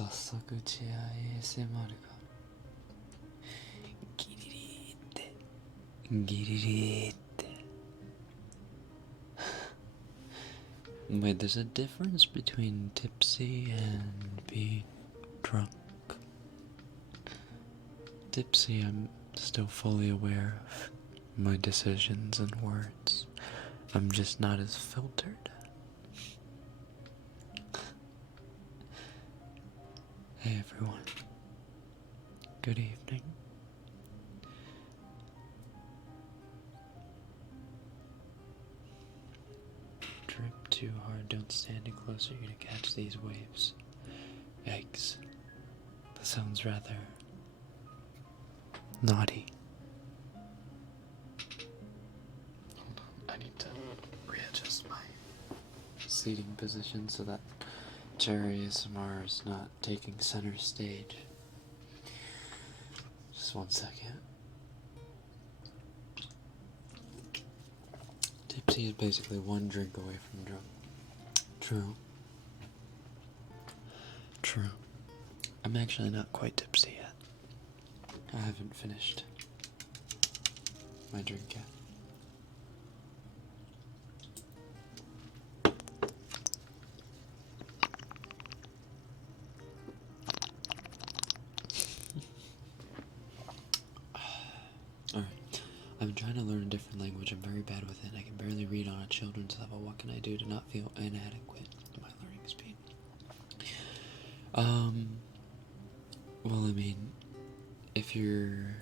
早速チア ASMR がギリリってギリリって Wait, there's a difference between tipsy and being drunk. Tipsy, I'm still fully aware of my decisions and words. I'm just not as filtered. Hey everyone. Good evening. Drip too hard, don't stand it closer to catch these waves. Eggs. That sounds rather naughty. Hold on, I need to readjust my seating position so that Cherry ASMR is not taking center stage. Just 1 second. Tipsy is basically one drink away from drunk. True. True. I'm actually not quite tipsy yet. I haven't finished my drink yet. Alright. I've been trying to learn a different language. I'm very bad with it. I can barely read on a children's level. What can I do to not feel inadequate in my learning speed? Well, I mean, if you're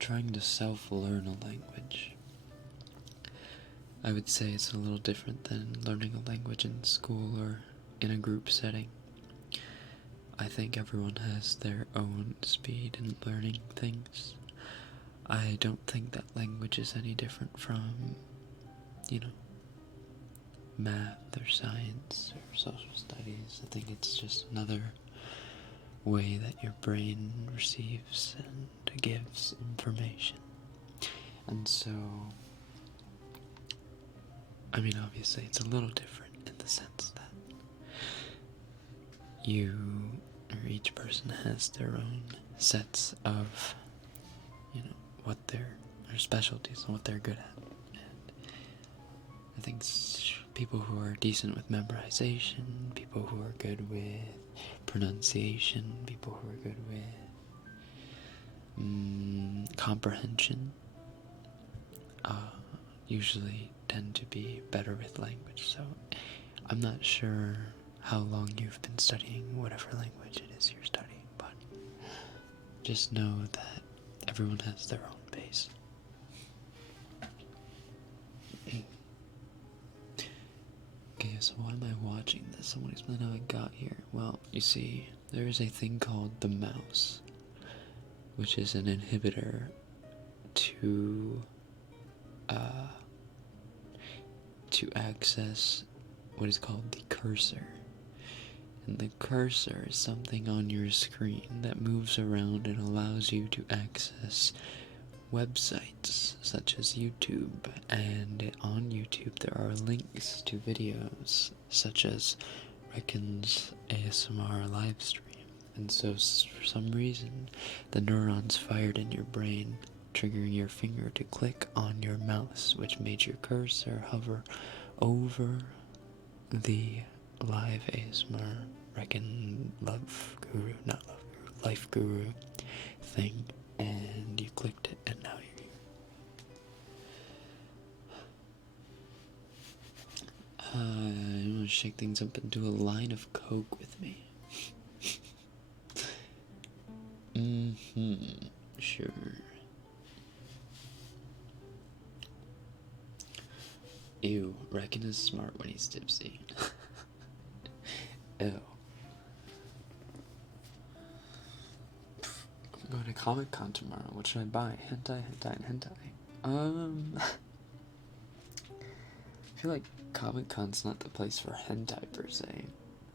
trying to self-learn a language, I would say it's a little different than learning a language in school or in a group setting. I think everyone has their own speed in learning things. I don't think that language is any different from, math or science or social studies. I think it's just another way that your brain receives and gives information. And so, I mean, obviously it's a little different in the sense that each person has their own sets of, what their specialties and what they're good at. And I think people who are decent with memorization, people who are good with pronunciation, people who are good with comprehension, usually tend to be better with language. So I'm not sure how long you've been studying whatever language it is you're studying, but just know that everyone has their own pace. Okay, so why am I watching this? Someone explain how I got here. Well, you see, there is a thing called the mouse, which is an inhibitor to access what is called the cursor. And the cursor is something on your screen that moves around and allows you to access websites such as YouTube. And on YouTube there are links to videos such as Rekken's ASMR livestream. And so for some reason the neurons fired in your brain, triggering your finger to click on your mouse, which made your cursor hover over the live ASMR Rekken life guru thing, and you clicked it, and now you're here. You want to shake things up and do a line of coke with me? Sure. Ew, Rekken is smart when he's tipsy. Ew. I'm going to Comic-Con tomorrow. What should I buy? Hentai. I feel like Comic-Con's not the place for hentai per se.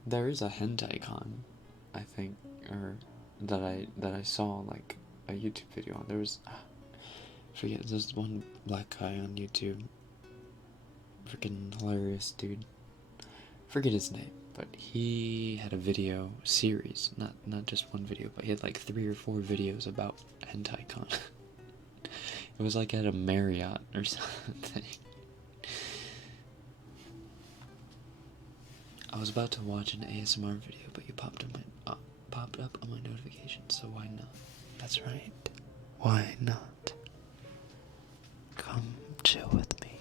There is a hentai con, I think, or that I saw like a YouTube video on. There was, I forget, there's one black guy on YouTube. Freaking hilarious dude. Forget his name. but he had a video series, not just one video, but he had like 3 or 4 videos about hentai-con. It was like at a Marriott or something. I was about to watch an ASMR video, but you popped up on my notification, so why not? That's right. Why not? Come chill with me.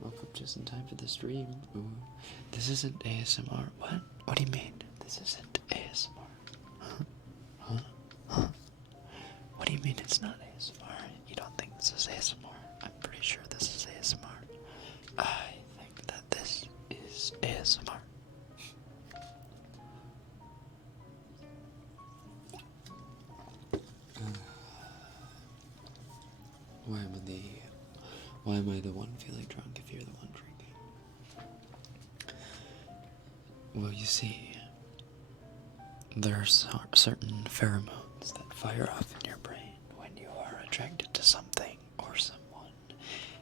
Woke up just in time for the stream. Ooh. This isn't ASMR. What? What do you mean? This isn't ASMR. Huh? What do you mean it's not ASMR? You don't think this is ASMR? I'm pretty sure this is ASMR. I think that this is ASMR. Why am I the one feeling drunk if you're the one drinking? Well, you see, there are certain pheromones that fire off in your brain when you are attracted to something or someone,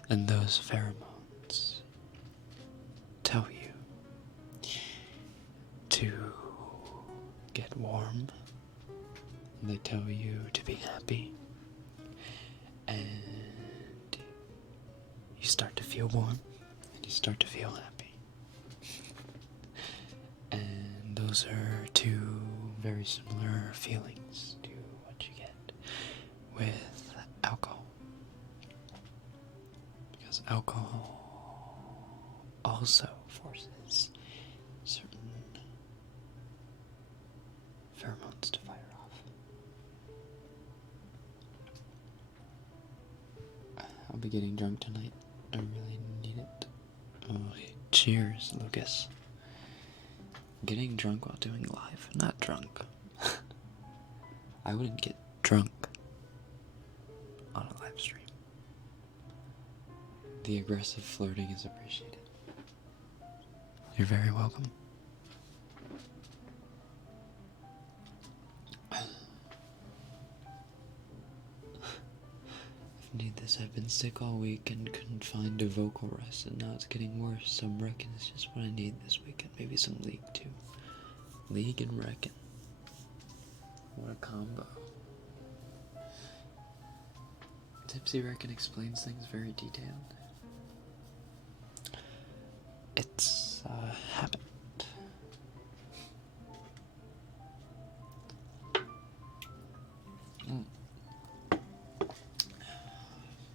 and those pheromones tell you to get warm, and they tell you to be happy, and you start to feel warm, and you start to feel happy. And those are 2 very similar feelings to what you get with alcohol. Because alcohol also forces certain pheromones to fire off. I'll be getting drunk tonight. I really need it. Oh, cheers, Lucas. Getting drunk while doing live. Not drunk. I wouldn't get drunk on a live stream. The aggressive flirting is appreciated. You're very welcome. Need this. I've been sick all week and couldn't find a vocal rest, and now it's getting worse. Some Rekken is just what I need this weekend. Maybe some League too. League and Rekken. What a combo. Tipsy Rekken explains things very detailed. It's a habit.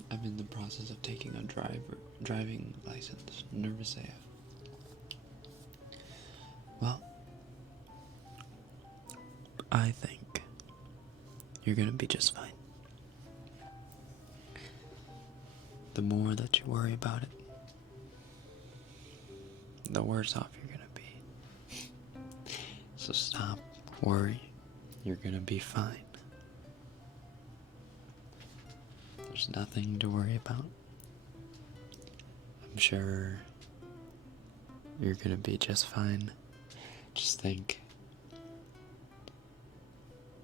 I'm in the process of taking a driving license. Nervous AF. Well, I think you're gonna be just fine. The more that you worry about it, the worse off you're gonna be. So stop worrying. You're gonna be fine. There's nothing to worry about. I'm sure you're gonna be just fine. Just think,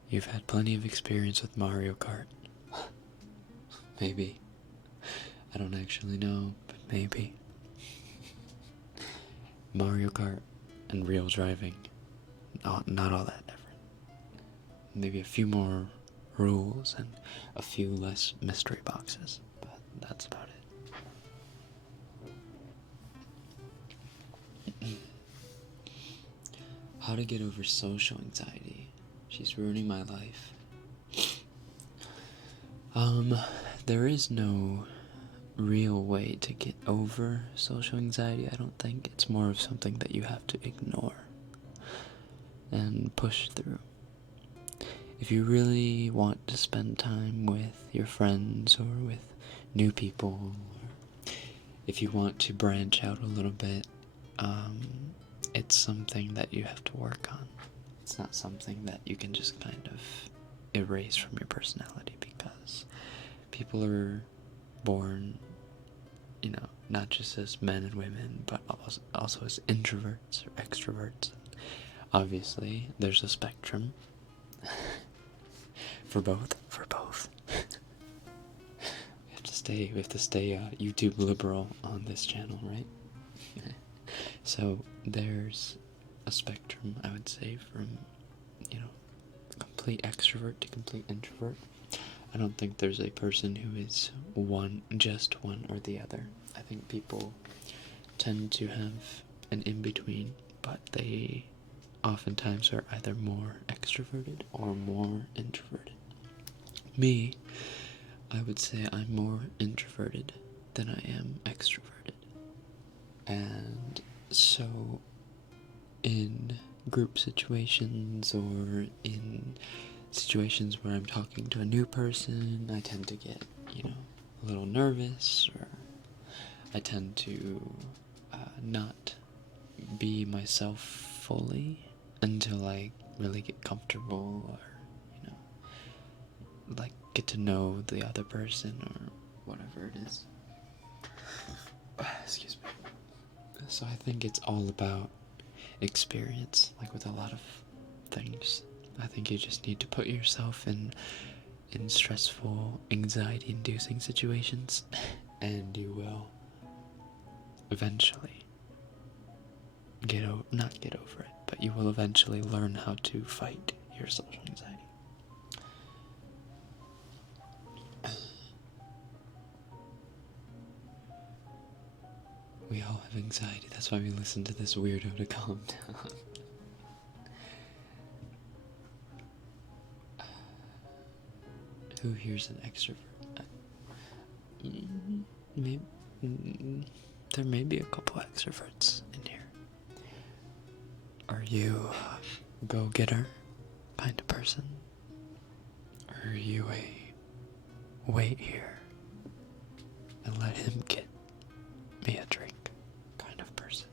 you've had plenty of experience with Mario Kart. Maybe. I don't actually know, but maybe. Mario Kart and real driving, not all that different. Maybe a few more rules and a few less mystery boxes, but that's about it. How to get over social anxiety. She's ruining my life. There is no real way to get over social anxiety, I don't think. It's more of something that you have to ignore and push through. If you really want to spend time with your friends or with new people, or if you want to branch out a little bit, it's something that you have to work on. It's not something that you can just kind of erase from your personality, because people are born, not just as men and women, but also as introverts or extroverts. Obviously, there's a spectrum for both. We have to stay YouTube liberal on this channel, right? So there's a spectrum, I would say, from, complete extrovert to complete introvert. I don't think there's a person who is just one or the other. I think people tend to have an in-between, but they oftentimes are either more extroverted or more introverted. Me, I would say I'm more introverted than I am extroverted. And so in group situations or in situations where I'm talking to a new person, I tend to get, a little nervous, or I tend to not be myself fully until I really get comfortable, or, like, get to know the other person or whatever it is. Excuse me. So I think it's all about experience, like with a lot of things. I think you just need to put yourself in stressful, anxiety-inducing situations, and you will eventually not get over it, but you will eventually learn how to fight your social anxiety. We all have anxiety, that's why we listen to this weirdo to calm down. Who here's an extrovert? Maybe, there may be a couple extroverts in here. Are you a go-getter kind of person? Or are you a wait here and let him get me a drink kind of person?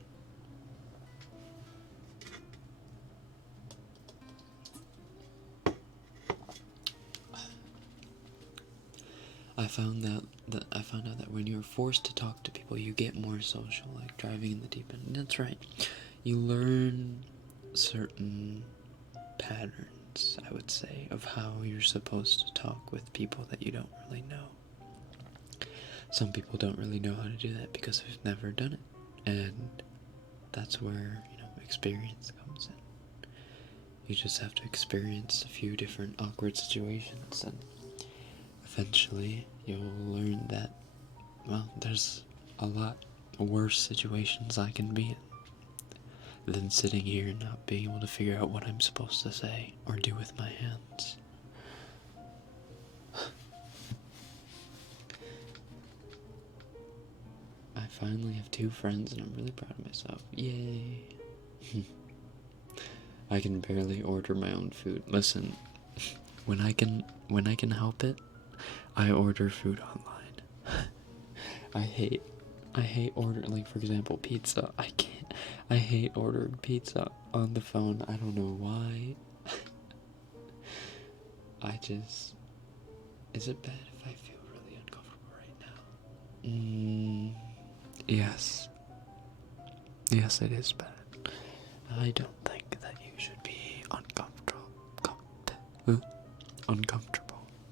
I found out that when you're forced to talk to people, you get more social, like driving in the deep end. That's right. You learn certain patterns, I would say, of how you're supposed to talk with people that you don't really know. Some people don't really know how to do that because they've never done it. And that's where, experience comes in. You just have to experience a few different awkward situations, and eventually you'll learn that, well, there's a lot worse situations I can be in than sitting here and not being able to figure out what I'm supposed to say or do with my hands. I finally have 2 friends and I'm really proud of myself. Yay! I can barely order my own food. Listen, when I can help it, I order food online. I hate ordering, like, for example, pizza. I hate ordering pizza on the phone. I don't know why. Is it bad if I feel really uncomfortable right now? Yes. Yes, it is bad. I don't think that you should be uncomfortable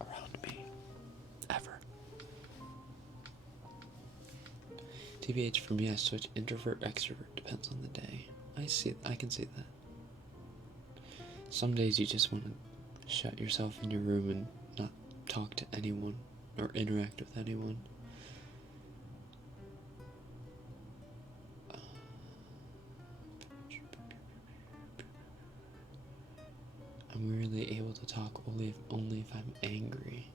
around me. Ever. TBH, for me, I switch introvert, extrovert, depends on the day. I can see that. Some days you just want to shut yourself in your room and not talk to anyone or interact with anyone. I'm really able to talk only if I'm angry.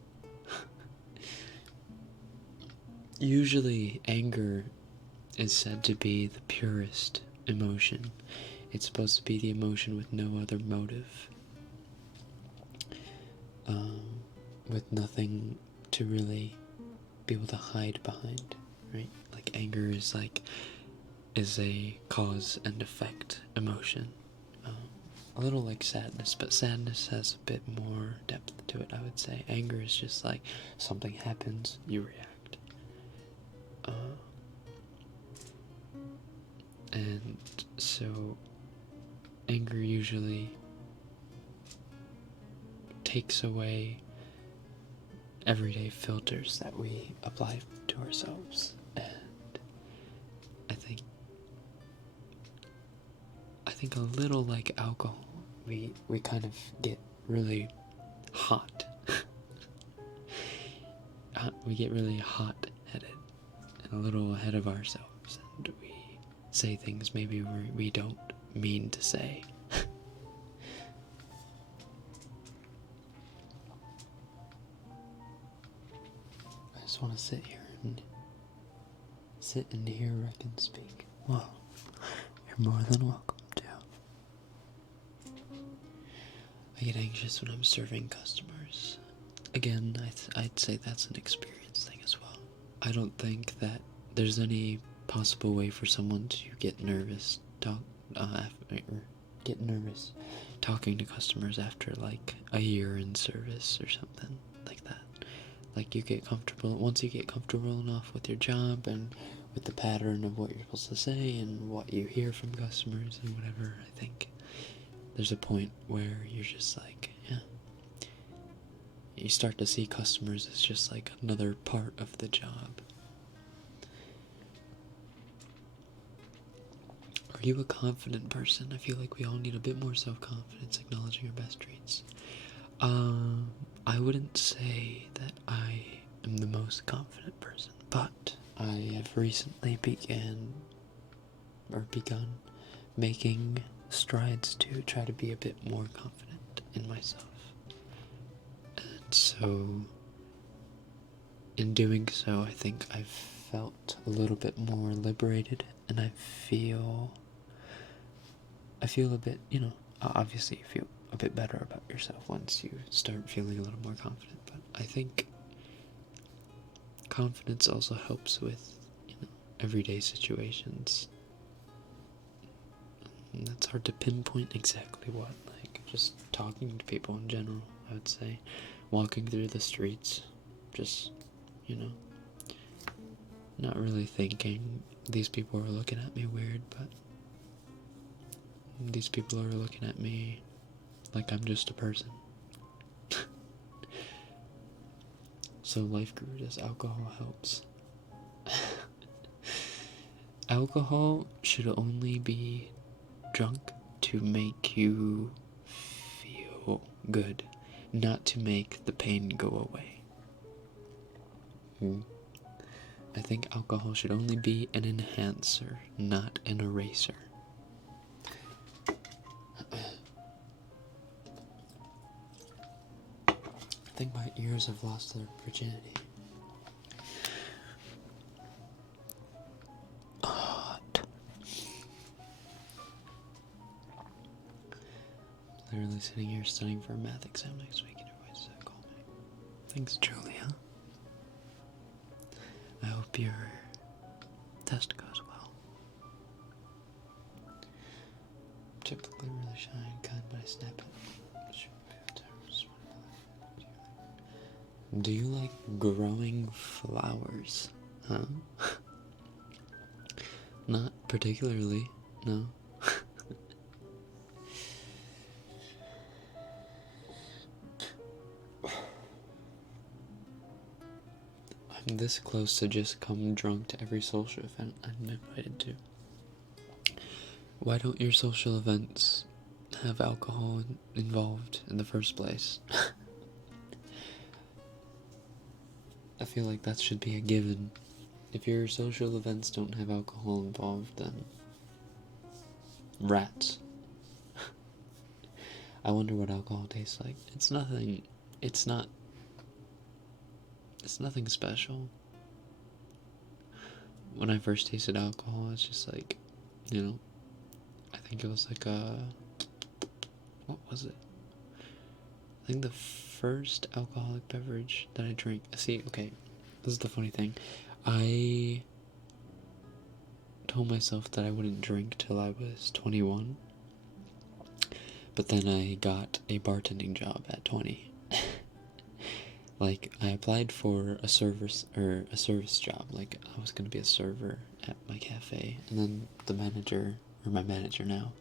Usually, anger is said to be the purest emotion. It's supposed to be the emotion with no other motive. With nothing to really be able to hide behind, right? Like, anger is a cause and effect emotion. A little like sadness, but sadness has a bit more depth to it, I would say. Anger is just like something happens, you react. And so anger usually takes away everyday filters that we apply to ourselves. And I think think a little like alcohol, we kind of get really hot. We get really hot-headed and a little ahead of ourselves, and we say things maybe we don't mean to say. I just want to sit here and hear Rekken speak. Well, you're more than welcome to. I get anxious when I'm serving customers. Again, I'd say that's an experience thing as well. I don't think that there's any possible way for someone to get nervous talking to customers after like a year in service or something like that. Like, you get comfortable, once you get comfortable enough with your job and with the pattern of what you're supposed to say and what you hear from customers and whatever, I think there's a point where you're just like, yeah. You start to see customers as just like another part of the job. Are you a confident person? I feel like we all need a bit more self-confidence, acknowledging our best traits. I wouldn't say that I am the most confident person, but I have recently begun making strides to try to be a bit more confident in myself. And so, in doing so, I think I've felt a little bit more liberated, and I feel a bit, obviously you feel a bit better about yourself once you start feeling a little more confident, but I think confidence also helps with, everyday situations. And that's hard to pinpoint exactly what, like, just talking to people in general, I would say. Walking through the streets, just, not really thinking, these people are looking at me weird, but these people are looking at me like I'm just a person. So life guru, does alcohol helps? Alcohol should only be drunk to make you feel good, not to make the pain go away. I think alcohol should only be an enhancer, not an eraser. I think my ears have lost their virginity. Literally sitting here studying for a math exam next week, and everybody's calling me. Thanks, Julia. I hope your test goes well. Typically really shy and kind, but I snap it. Do you like growing flowers? Huh? Not particularly, no. I'm this close to just come drunk to every social event I'm invited to. Why don't your social events have alcohol involved in the first place? I feel like that should be a given. If your social events don't have alcohol involved, then rats. I wonder what alcohol tastes like. It's nothing special. When I first tasted alcohol, it's just like, I think it was like what was it? I think the first alcoholic beverage that I drank. See, okay, this is the funny thing. I told myself that I wouldn't drink till I was 21, but then I got a bartending job at 20. Like, I applied for a service job. Like, I was gonna be a server at my cafe, and then the manager, or my manager now,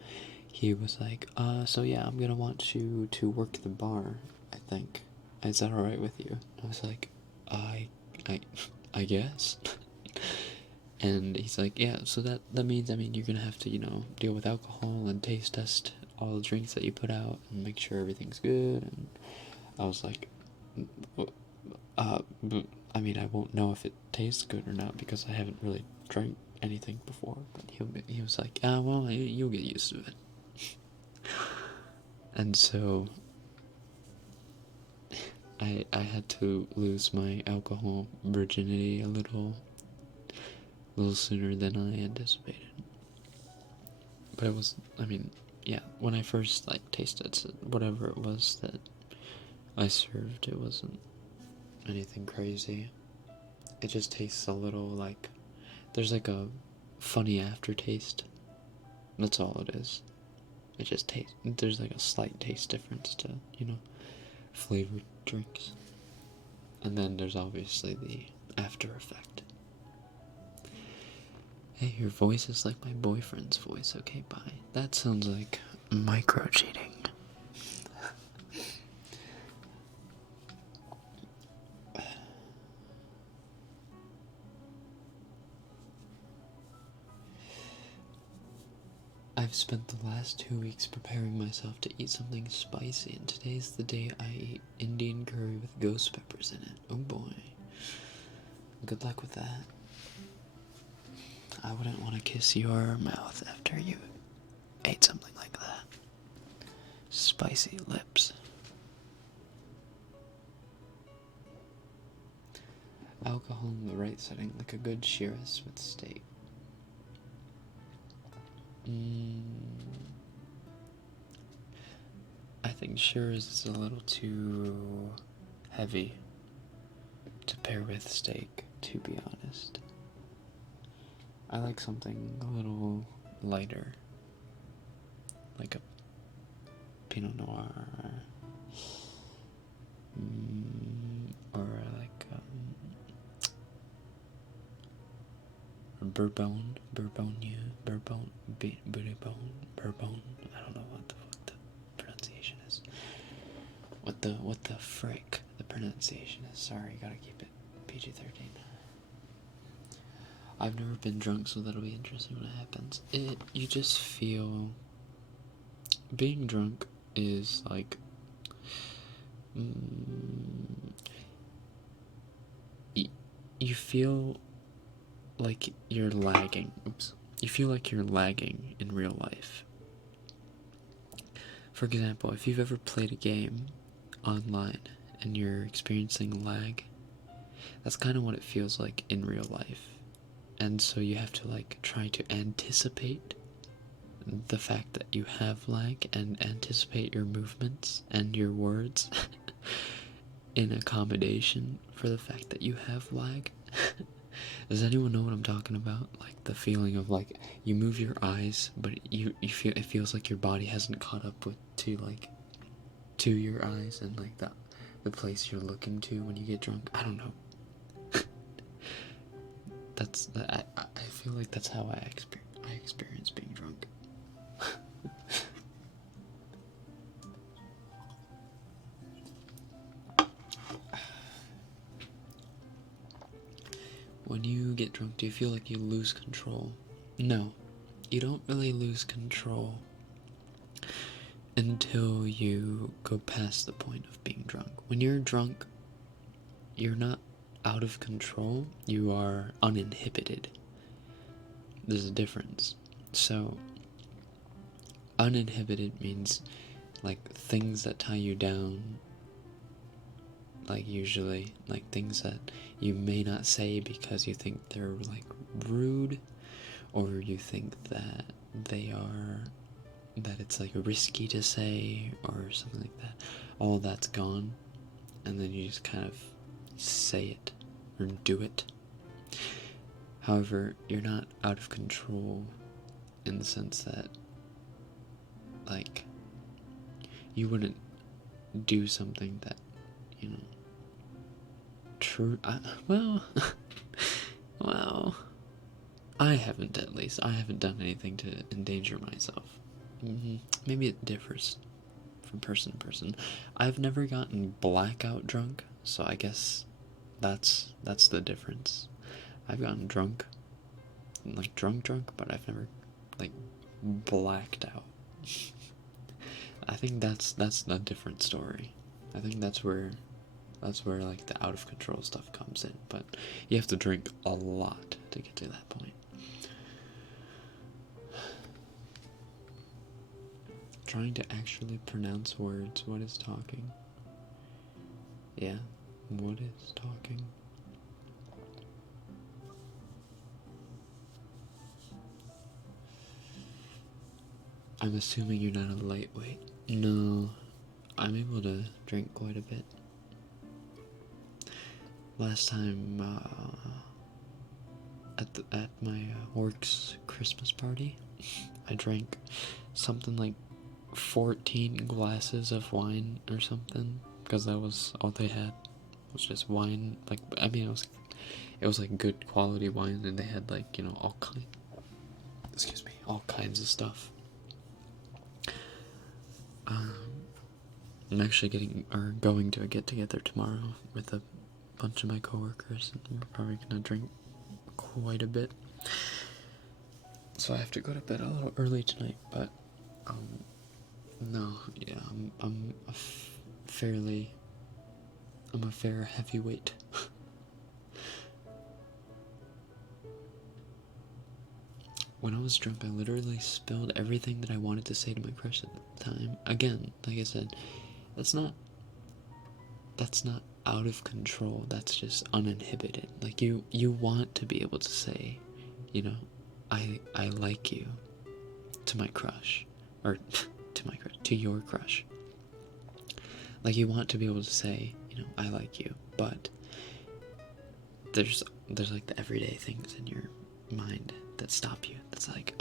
he was like, so yeah, I'm gonna want you to work the bar, I think. Is that alright with you? I was like, I guess. And he's like, yeah, so that means, you're gonna have to, deal with alcohol and taste test all the drinks that you put out and make sure everything's good. And I was like, I won't know if it tastes good or not because I haven't really drank anything before. But he was like, well, you'll get used to it. And so I had to lose my alcohol virginity a little sooner than I anticipated. But it was, when I first tasted whatever it was that I served, it wasn't anything crazy. It just tastes a little there's a funny aftertaste. That's all it is. It just tastes, there's a slight taste difference to, flavored drinks. And then there's obviously the after effect. Hey, your voice is like my boyfriend's voice. Okay, bye. That sounds like micro cheating. I've spent the last 2 weeks preparing myself to eat something spicy, and today's the day I eat Indian curry with ghost peppers in it. Oh boy. Good luck with that. I wouldn't want to kiss your mouth after you ate something like that. Spicy lips. Alcohol in the right setting, like a good Shiraz with steak. I think Shiraz is a little too heavy to pair with steak, to be honest. I like something a little lighter, like a Pinot Noir, or like a Bourbon. I don't know what the fuck the pronunciation is. What the frick the pronunciation is. Sorry, gotta keep it PG-13. I've never been drunk, so that'll be interesting when it happens. You just feel... Being drunk is like... you feel like you're lagging. You feel like you're lagging in real life. For example, if you've ever played a game online and you're experiencing lag, that's kind of what it feels like in real life. And so you have to try to anticipate the fact that you have lag and anticipate your movements and your words in accommodation for the fact that you have lag. Does anyone know what I'm talking about? The feeling of you move your eyes, but you feel it feels like your body hasn't caught up to your eyes and the place you're looking to when you get drunk. I don't know. I feel like that's how I experience being drunk. When you get drunk, do you feel like you lose control? No, you don't really lose control until you go past the point of being drunk. When you're drunk, you're not out of control, you are uninhibited. There's a difference. So, uninhibited means things that tie you down, usually, things that you may not say because you think they're rude, or you think that that it's risky to say or something like that. All that's gone, and then you just kind of say it or do it. However, you're not out of control in the sense that you wouldn't do something that true. Well, I haven't, at least. I haven't done anything to endanger myself. Maybe it differs from person to person. I've never gotten blackout drunk, so I guess that's the difference. I've gotten drunk, like drunk, but I've never like blacked out. I think that's a different story. I think that's where like the out of control stuff comes in, but you have to drink a lot to get to that point. Trying to actually pronounce words. What is talking? Yeah, what is talking? I'm assuming you're not a lightweight. No, I'm able to drink quite a bit. Last time at my work's Christmas party, I drank something like 14 glasses of wine or something, because that was all they had, was just wine. Like, I mean, it was like good quality wine, and they had like, you know, all kinds of stuff. I'm actually going to a get together tomorrow with a bunch of my coworkers, and we're probably gonna drink quite a bit. So I have to go to bed a little early tonight, but no, yeah, I'm a fair heavyweight. When I was drunk, I literally spilled everything that I wanted to say to my crush at the time. Again, like I said, that's not out of control. That's just uninhibited. Like, you want to be able to say, you know, I like you to my crush, or to your crush. Like, you want to be able to say, you know, I like you, but there's like the everyday things in your mind that stop you. That's like,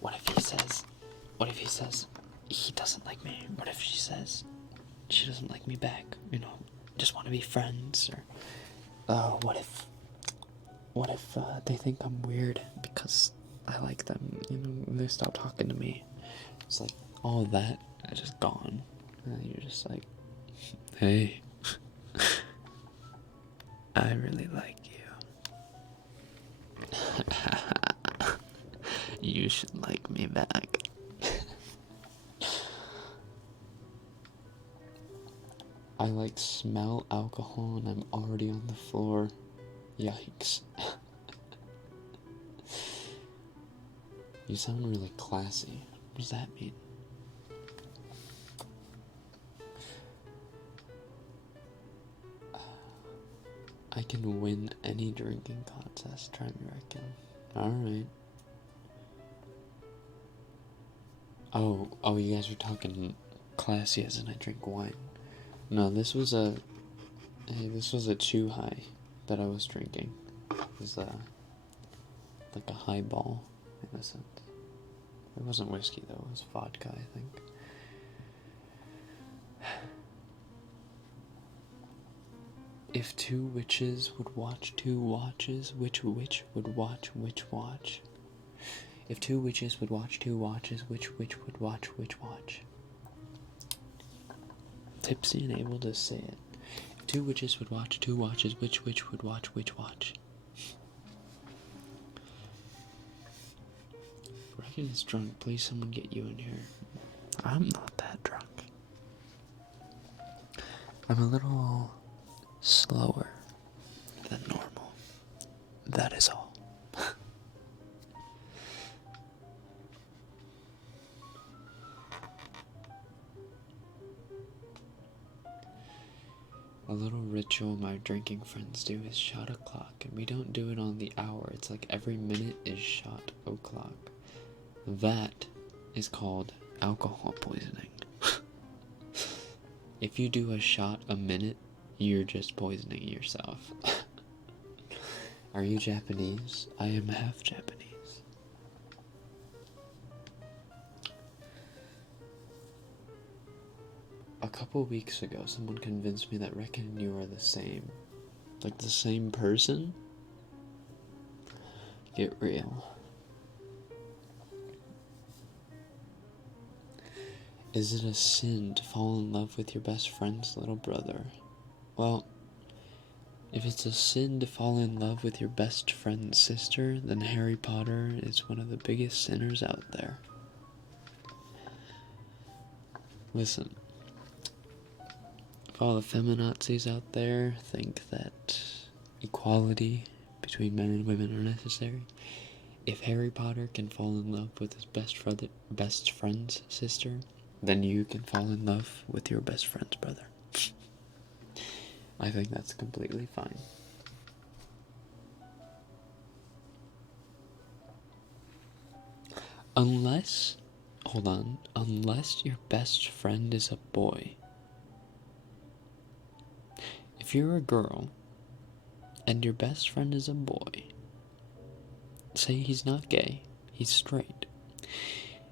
what if he says he doesn't like me? What if she says she doesn't like me back? You know, just want to be friends? Or what if they think I'm weird because I like them? You know, they stop talking to me. It's like all that is just gone, and you're just like, hey, I really like you. You should like me back. I like smell alcohol and I'm already on the floor. Yikes. You sound really classy. What does that mean? I can win any drinking contest. Try me, Rekken. Alright. Oh, you guys were talking classy as in I drink wine. No, this was a chew high that I was drinking. It was like a highball in a sense. It wasn't whiskey though, it was vodka, I think. If two witches would watch two watches, which witch would watch which watch? If two witches would watch two watches, which witch would watch which watch? Tipsy and able to say it. If two witches would watch two watches, which witch would watch which watch? Rekken is drunk. Please, someone get you in here. I'm not that drunk. I'm a little slower than normal. That is all. A little ritual my drinking friends do is shot o'clock, and we don't do it on the hour. It's like every minute is shot o'clock. That is called alcohol poisoning. If you do a shot a minute, you're just poisoning yourself. Are you Japanese? I am half Japanese. A couple weeks ago, someone convinced me that Rekken and you are the same. Like the same person? Get real. Is it a sin to fall in love with your best friend's little brother? Well, If it's a sin to fall in love with your best friend's sister, then Harry Potter is one of the biggest sinners out there. Listen, if all the feminazis out there think that equality between men and women are necessary, if Harry Potter can fall in love with his best friend's sister, then you can fall in love with your best friend's brother. I think that's completely fine. Unless your best friend is a boy. If you're a girl and your best friend is a boy, say he's not gay, he's straight,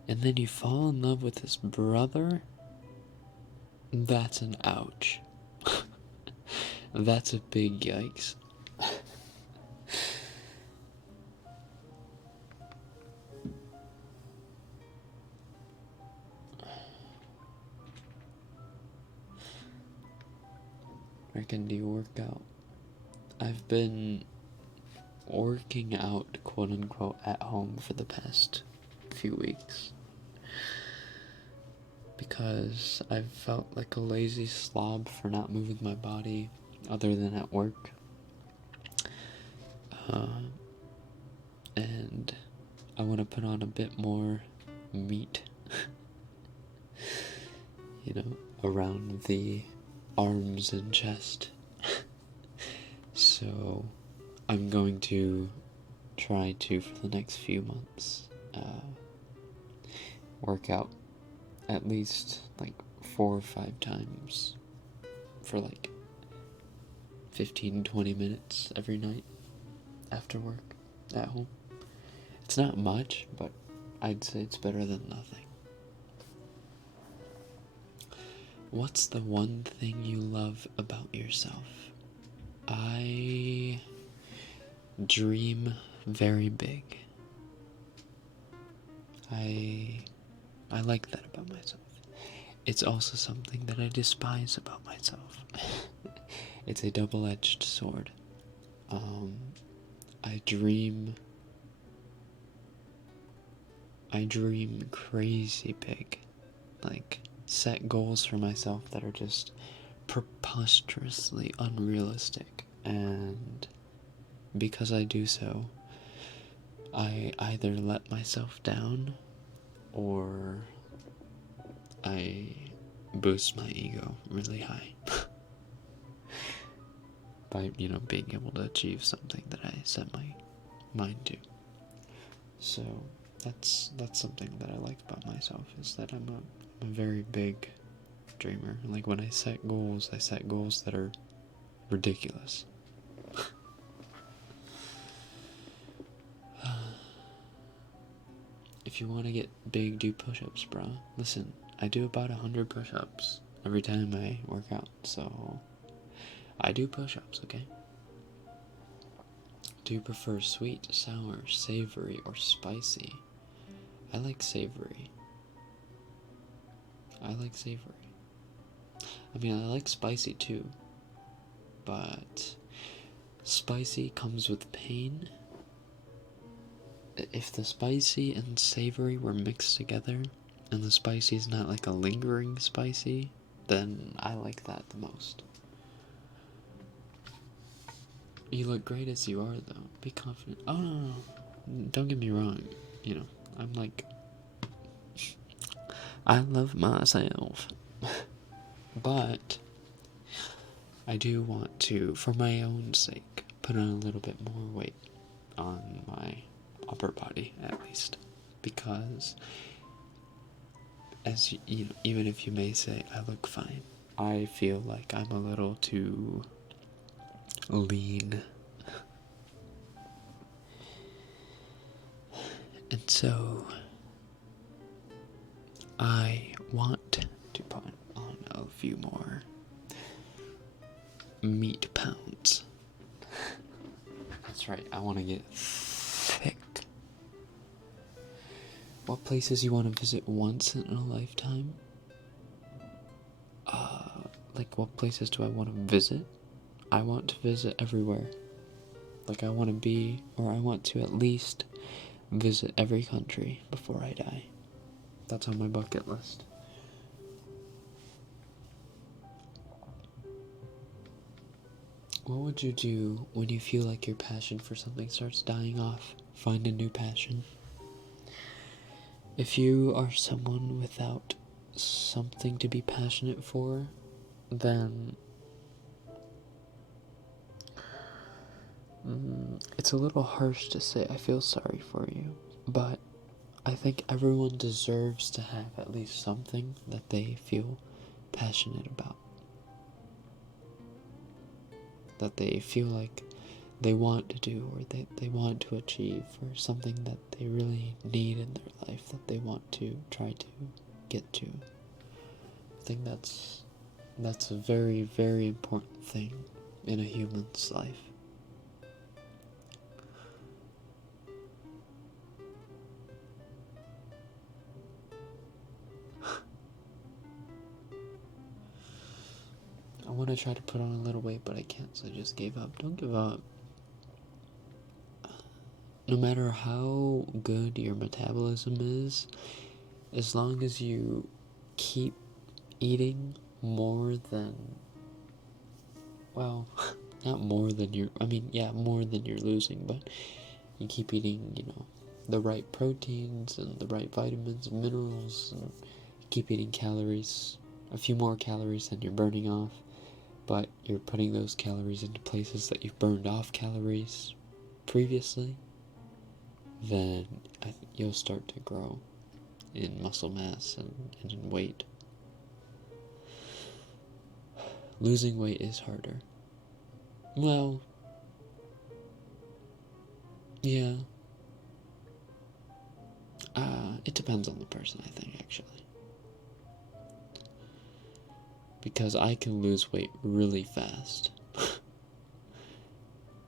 and then you fall in love with his brother, that's an ouch. That's a big yikes. Rekken, do you work out? I've been working out, quote unquote, at home for the past few weeks. Because I've felt like a lazy slob for not moving my body other than at work. And I want to put on a bit more meat, around the arms and chest. So I'm going to try to, for the next few months, work out at least like 4 or 5 times for like 15-20 minutes every night after work at home. It's not much, but I'd say it's better than nothing. What's the one thing you love about yourself? I dream very big. I like that about myself. It's also something that I despise about myself. It's a double-edged sword. I dream crazy big. Like, set goals for myself that are just preposterously unrealistic. And because I do so, I either let myself down or I boost my ego really high by, being able to achieve something that I set my mind to. So that's something that I like about myself, is that I'm a very big dreamer. Like, when I set goals that are ridiculous. If you want to get big, do push-ups, bro. Listen, I do about 100 push-ups every time I work out, so I do push-ups, okay? Do you prefer sweet, sour, savory, or spicy? I like savory. I mean, I like spicy too, but spicy comes with pain. If the spicy and savory were mixed together, and the spicy is not like a lingering spicy, then I like that the most. You look great as you are, though. Be confident. Oh, no. Don't get me wrong. I'm like, I love myself. But I do want to, for my own sake, put on a little bit more weight on my upper body, at least. Because, as even if you may say I look fine, I feel like I'm a little too lean. And so I want to put on a few more meat pounds. That's right, I want to get thick. What places you want to visit once in a lifetime? Like, what places do I want to visit? I want to visit everywhere. Like, I want to be, or I want to at least visit every country before I die. That's on my bucket list. What would you do when you feel like your passion for something starts dying off? Find a new passion. If you are someone without something to be passionate for, then it's a little harsh to say I feel sorry for you, but I think everyone deserves to have at least something that they feel passionate about. That they feel like they want to do, or they want to achieve, or something that they really need in their life that they want to try to get to. I think that's a very, very important thing in a human's life. I want to try to put on a little weight, but I can't, so I just gave up. Don't give up. No matter how good your metabolism is, as long as you keep eating more than, well, not more than more than you're losing, but you keep eating, the right proteins and the right vitamins and minerals, and keep eating calories, a few more calories than you're burning off, but you're putting those calories into places that you've burned off calories previously, then you'll start to grow in muscle mass and in weight. Losing weight is harder. Well, yeah. It depends on the person, I think, actually. Because I can lose weight really fast.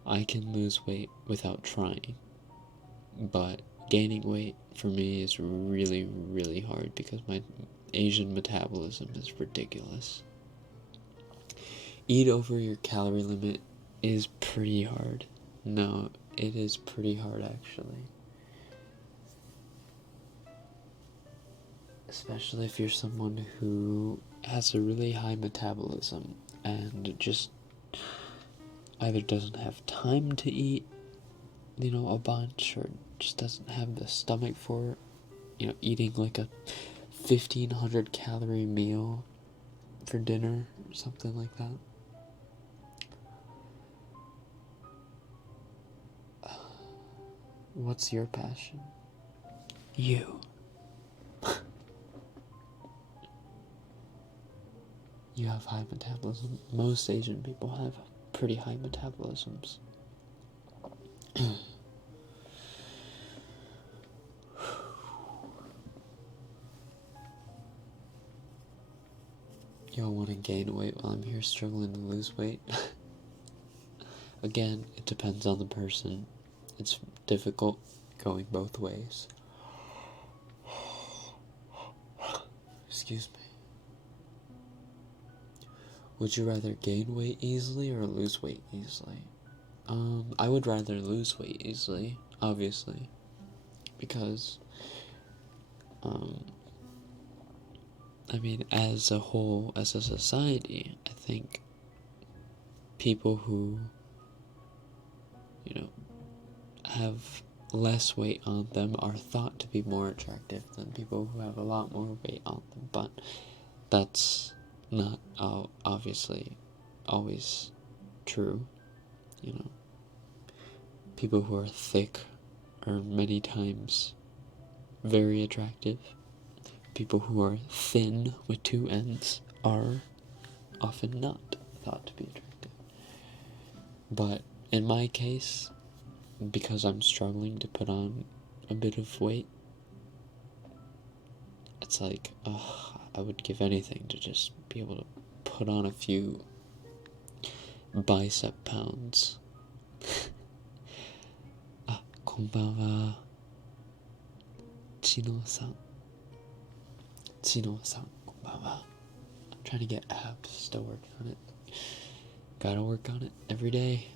I can lose weight without trying. But gaining weight for me is really, really hard because my Asian metabolism is ridiculous. Eat over your calorie limit is pretty hard. No, it is pretty hard, actually. Especially if you're someone who has a really high metabolism and just either doesn't have time to eat, a bunch, or just doesn't have the stomach for, eating like a 1,500 calorie meal for dinner or something like that. What's your passion? You. You have high metabolism. Most Asian people have pretty high metabolisms. Y'all want to gain weight while I'm here struggling to lose weight? Again, it depends on the person. It's difficult going both ways. Excuse me. Would you rather gain weight easily or lose weight easily? I would rather lose weight easily, obviously. Because, as a whole, as a society, I think people who, have less weight on them are thought to be more attractive than people who have a lot more weight on them, but that's not obviously always true. People who are thick are many times very attractive. People who are thin with two ends are often not thought to be attractive. But in my case, because I'm struggling to put on a bit of weight, it's like, I would give anything to just be able to put on a few bicep pounds. こんばんは。ちのさん、こんばんは。I'm trying to get abs, still working on it. Gotta work on it every day.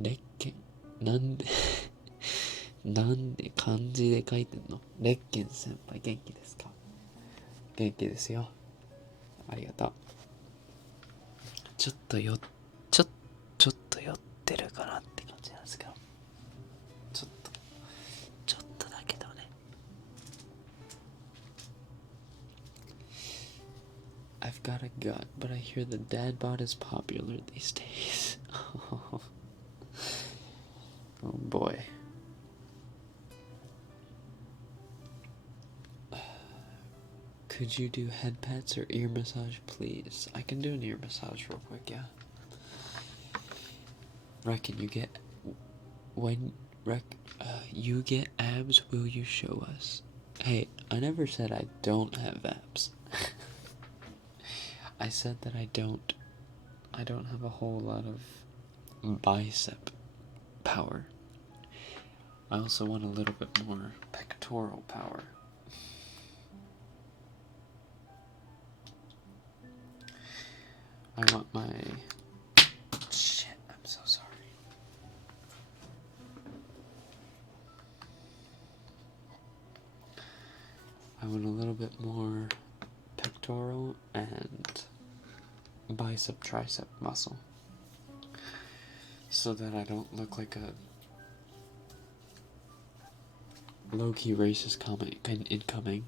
Rekken, なんで漢字で書いてんの？レッケン先輩元気ですか？元気ですよ。ありがとう。ちょっと酔ってるかなって感じなんですけど、ちょっとだけどね。I've got a gut, but I hear the dad bod is popular these days. Oh boy. Could you do head pats or ear massage, please? I can do an ear massage real quick, yeah. Rekken, you get abs, will you show us? Hey, I never said I don't have abs. I said that I don't have a whole lot of bicep power. I also want a little bit more pectoral power. I want my... Shit, I'm so sorry. I want a little bit more pectoral and bicep tricep muscle, so that I don't look like a low-key racist comment incoming,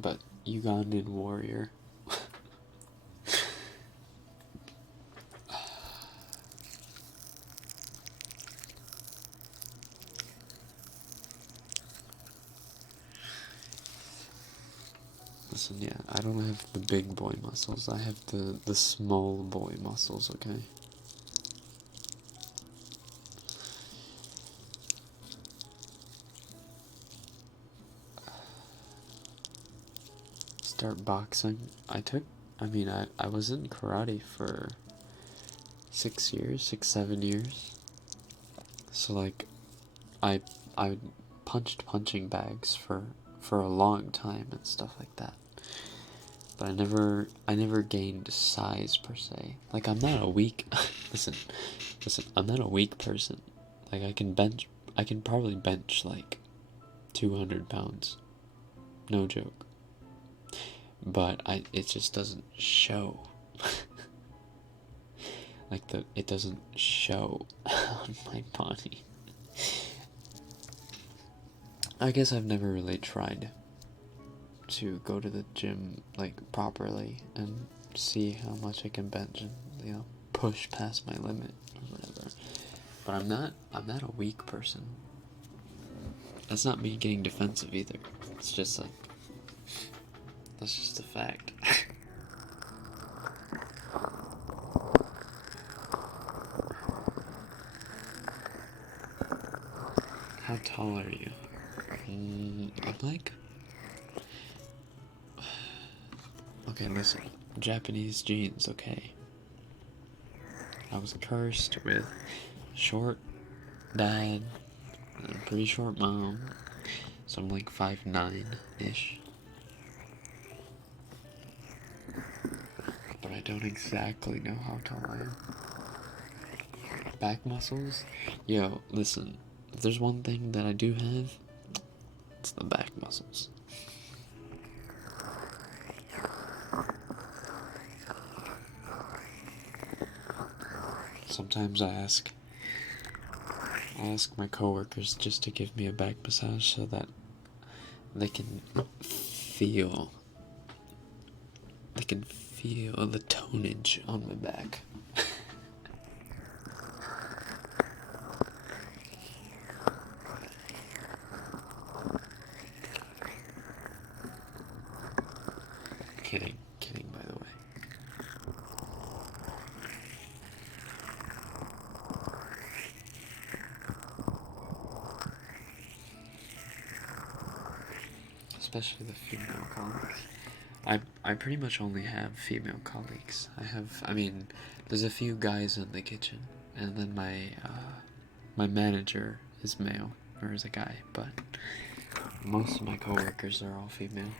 but Ugandan warrior. Listen, yeah, I don't have the big boy muscles. I have the small boy muscles, okay? Start boxing. I was in karate for 7 years. So like, I punched punching bags for a long time and stuff like that. But I never gained size per se. Like, I'm not a weak listen, I'm not a weak person. Like, I can probably bench like 200 pounds. No joke. But it just doesn't show. Like, it doesn't show on my body. I guess I've never really tried to go to the gym like properly and see how much I can bench and push past my limit or whatever. But I'm not a weak person. That's not me getting defensive either. It's just like, that's just a fact. How tall are you? I'm like... Okay, listen. Japanese genes, okay? I was cursed with short dad and a pretty short mom. So I'm like 5'9"-ish. But I don't exactly know how tall I am. Back muscles? Yo, listen. If there's one thing that I do have, it's the back muscles. Sometimes I ask my coworkers just to give me a back massage so that they can feel the tonnage on my back. Kidding, by the way. Especially the female colleagues. I pretty much only have female colleagues. There's a few guys in the kitchen, and then my manager is male, or is a guy, but Most of my coworkers are all female.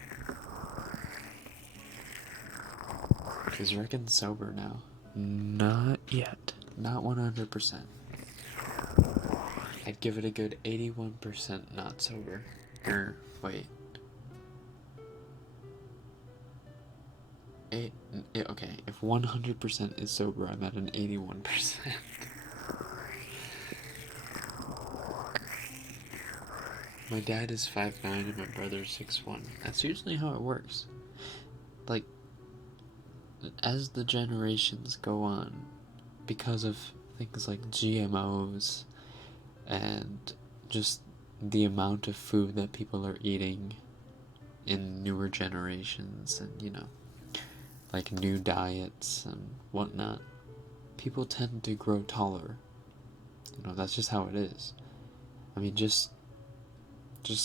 Is Rekken sober now? Not yet. Not 100%. I'd give it a good 81% not sober. Wait. Okay, if 100% is sober, I'm at an 81%. My dad is 5'9" and my brother's 6'1". That's usually how it works. Like, as the generations go on, because of things like GMOs and just the amount of food that people are eating in newer generations and, you know, like new diets and whatnot, people tend to grow taller. You know, that's just how it is. I mean, just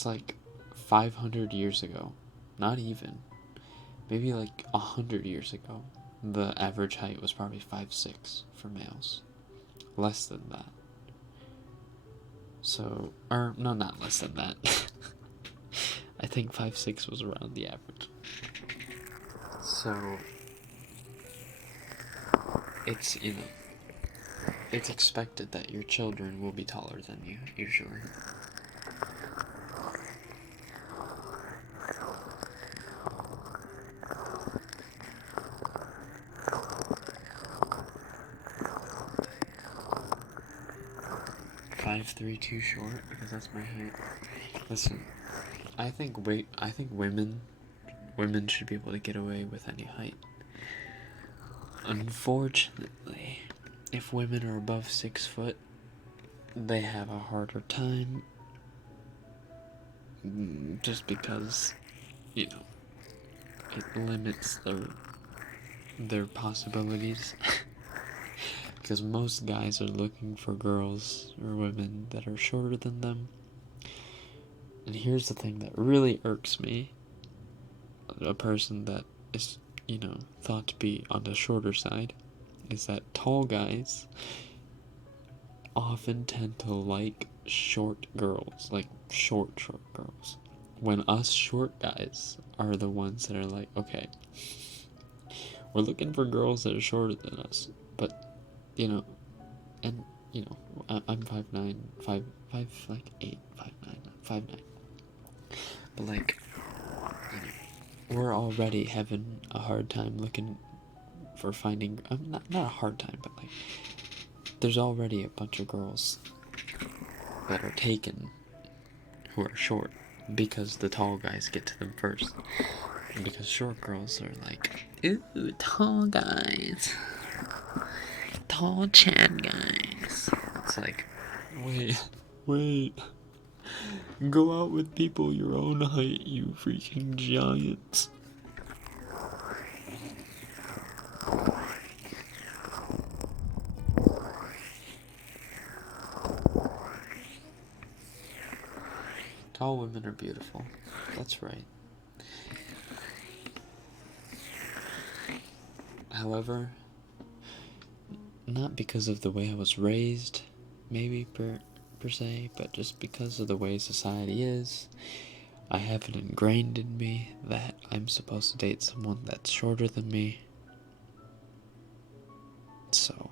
like 500 years ago, not even, maybe like 100 years ago, the average height was probably 5'6" for males. Less than that. So, or no, not less than that. I think 5'6" was around the average. So, it's, you know, it's expected that your children will be taller than you, usually. Five, 3 too short because that's my height. Listen, I think women should be able to get away with any height. Unfortunately, if women are above 6 foot, they have a harder time. Just because, you know, it limits their possibilities. Because most guys are looking for girls or women that are shorter than them. And here's the thing that really irks me. A person that is, you know, thought to be on the shorter side, is that tall guys often tend to like short girls. Like short girls. When us short guys are the ones that are like, okay, we're looking for girls that are shorter than us. But, you know, and, you know, I'm 5'9", 5'8", 5'9", 5'9". But, like, you know, we're already having a hard time looking for finding, not a hard time, but, like, there's already a bunch of girls that are taken who are short because the tall guys get to them first. And because short girls are like, ooh, tall guys. Tall Chad guys. It's like, wait. Go out with people your own height, you freaking giants. Tall women are beautiful. That's right. However, not because of the way I was raised, maybe per se, but just because of the way society is, I have it ingrained in me that I'm supposed to date someone that's shorter than me. So,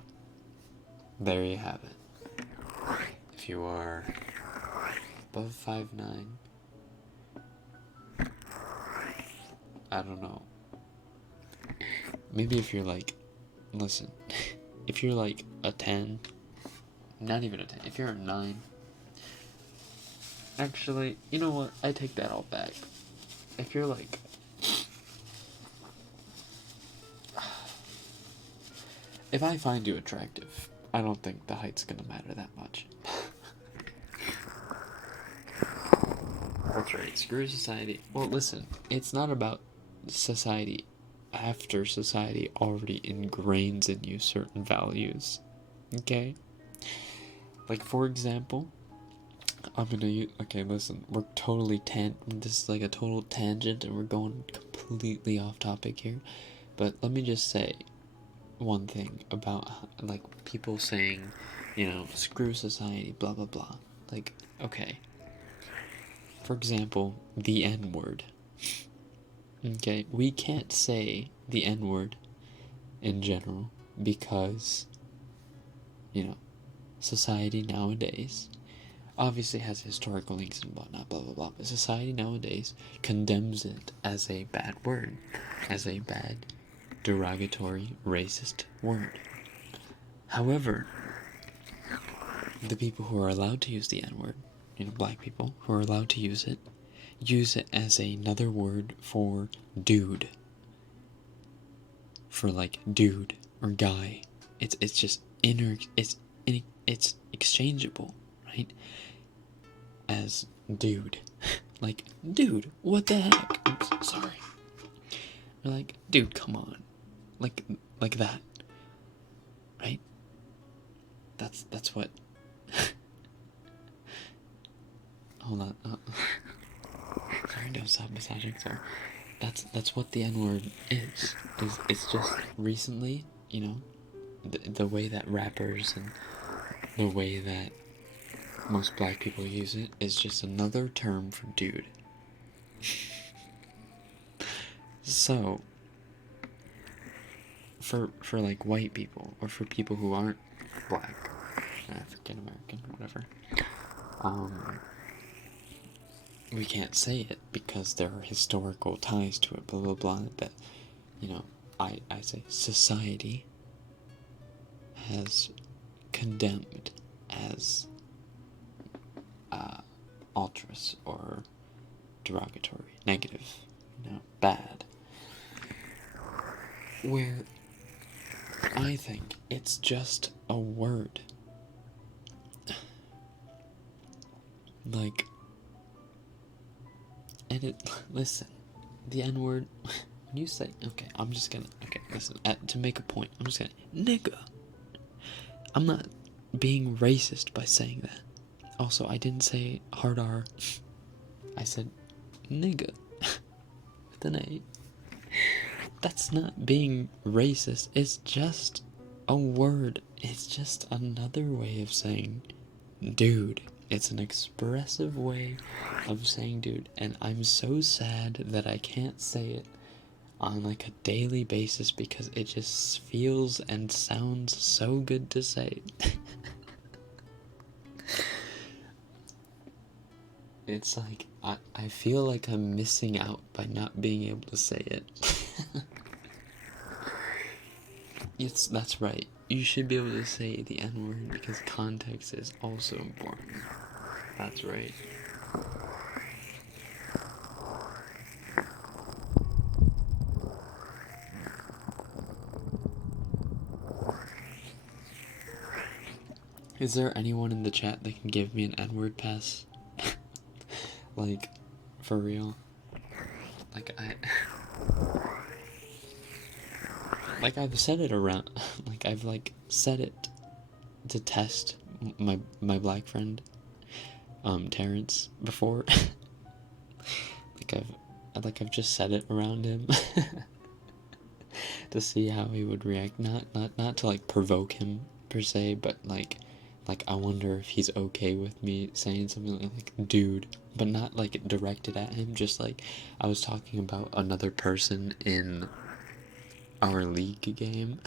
there you have it. If you are above 5'9", I don't know. Maybe if you're like, listen, if you're like a 10, not even a 10, if you're a 9, actually, you know what, I take that all back. If you're like, if I find you attractive, I don't think the height's gonna matter that much. That's right, screw society. Well, listen, it's not about society after society already ingrains in you certain values, okay? Like, for example, okay, listen, we're totally this is like a total tangent and we're going completely off topic here, but let me just say one thing about, like, people saying, you know, screw society, blah, blah, blah. Like, okay, for example, the N-word. Okay, we can't say the N-word in general because, society nowadays obviously has historical links and whatnot, blah blah blah, but society nowadays condemns it as a bad word, as a bad, derogatory, racist word. However, the people who are allowed to use the N-word, black people who are allowed to use it as another word for dude. For like dude or guy. It's just it's exchangeable, right? As dude. Like, dude, what the heck? I'm sorry. Or like, dude, come on. Like that. Right? That's what. Hold on. Sorry, don't stop massaging. Sorry. That's what the N-word is. It's just recently, the way that rappers and the way that most black people use it is just another term for dude. So, for like white people or for people who aren't black, African American, whatever, we can't say it because there are historical ties to it, blah blah blah, that, I say society has condemned as ultras or derogatory, negative, bad. Where I think it's just a word. Like, and listen, the N-word, when you say, listen, to make a point, I'm just gonna, nigga. I'm not being racist by saying that. Also, I didn't say hard R. I said nigga with an A. That's not being racist. It's just a word. It's just another way of saying dude. It's an expressive way of saying dude. And I'm so sad that I can't say it on like a daily basis because it just feels and sounds so good to say. It's like, I feel like I'm missing out by not being able to say it. That's right. You should be able to say the N-word because context is also important. That's right. Is there anyone in the chat that can give me an N-word pass? Like, for real? Like, like, I've said it around, like, I've, said it to test my black friend, Terrence, before. I've just said it around him to see how he would react. Not to, provoke him, per se, but, I wonder if he's okay with me saying something like dude, but not, directed at him, just, I was talking about another person in our league game.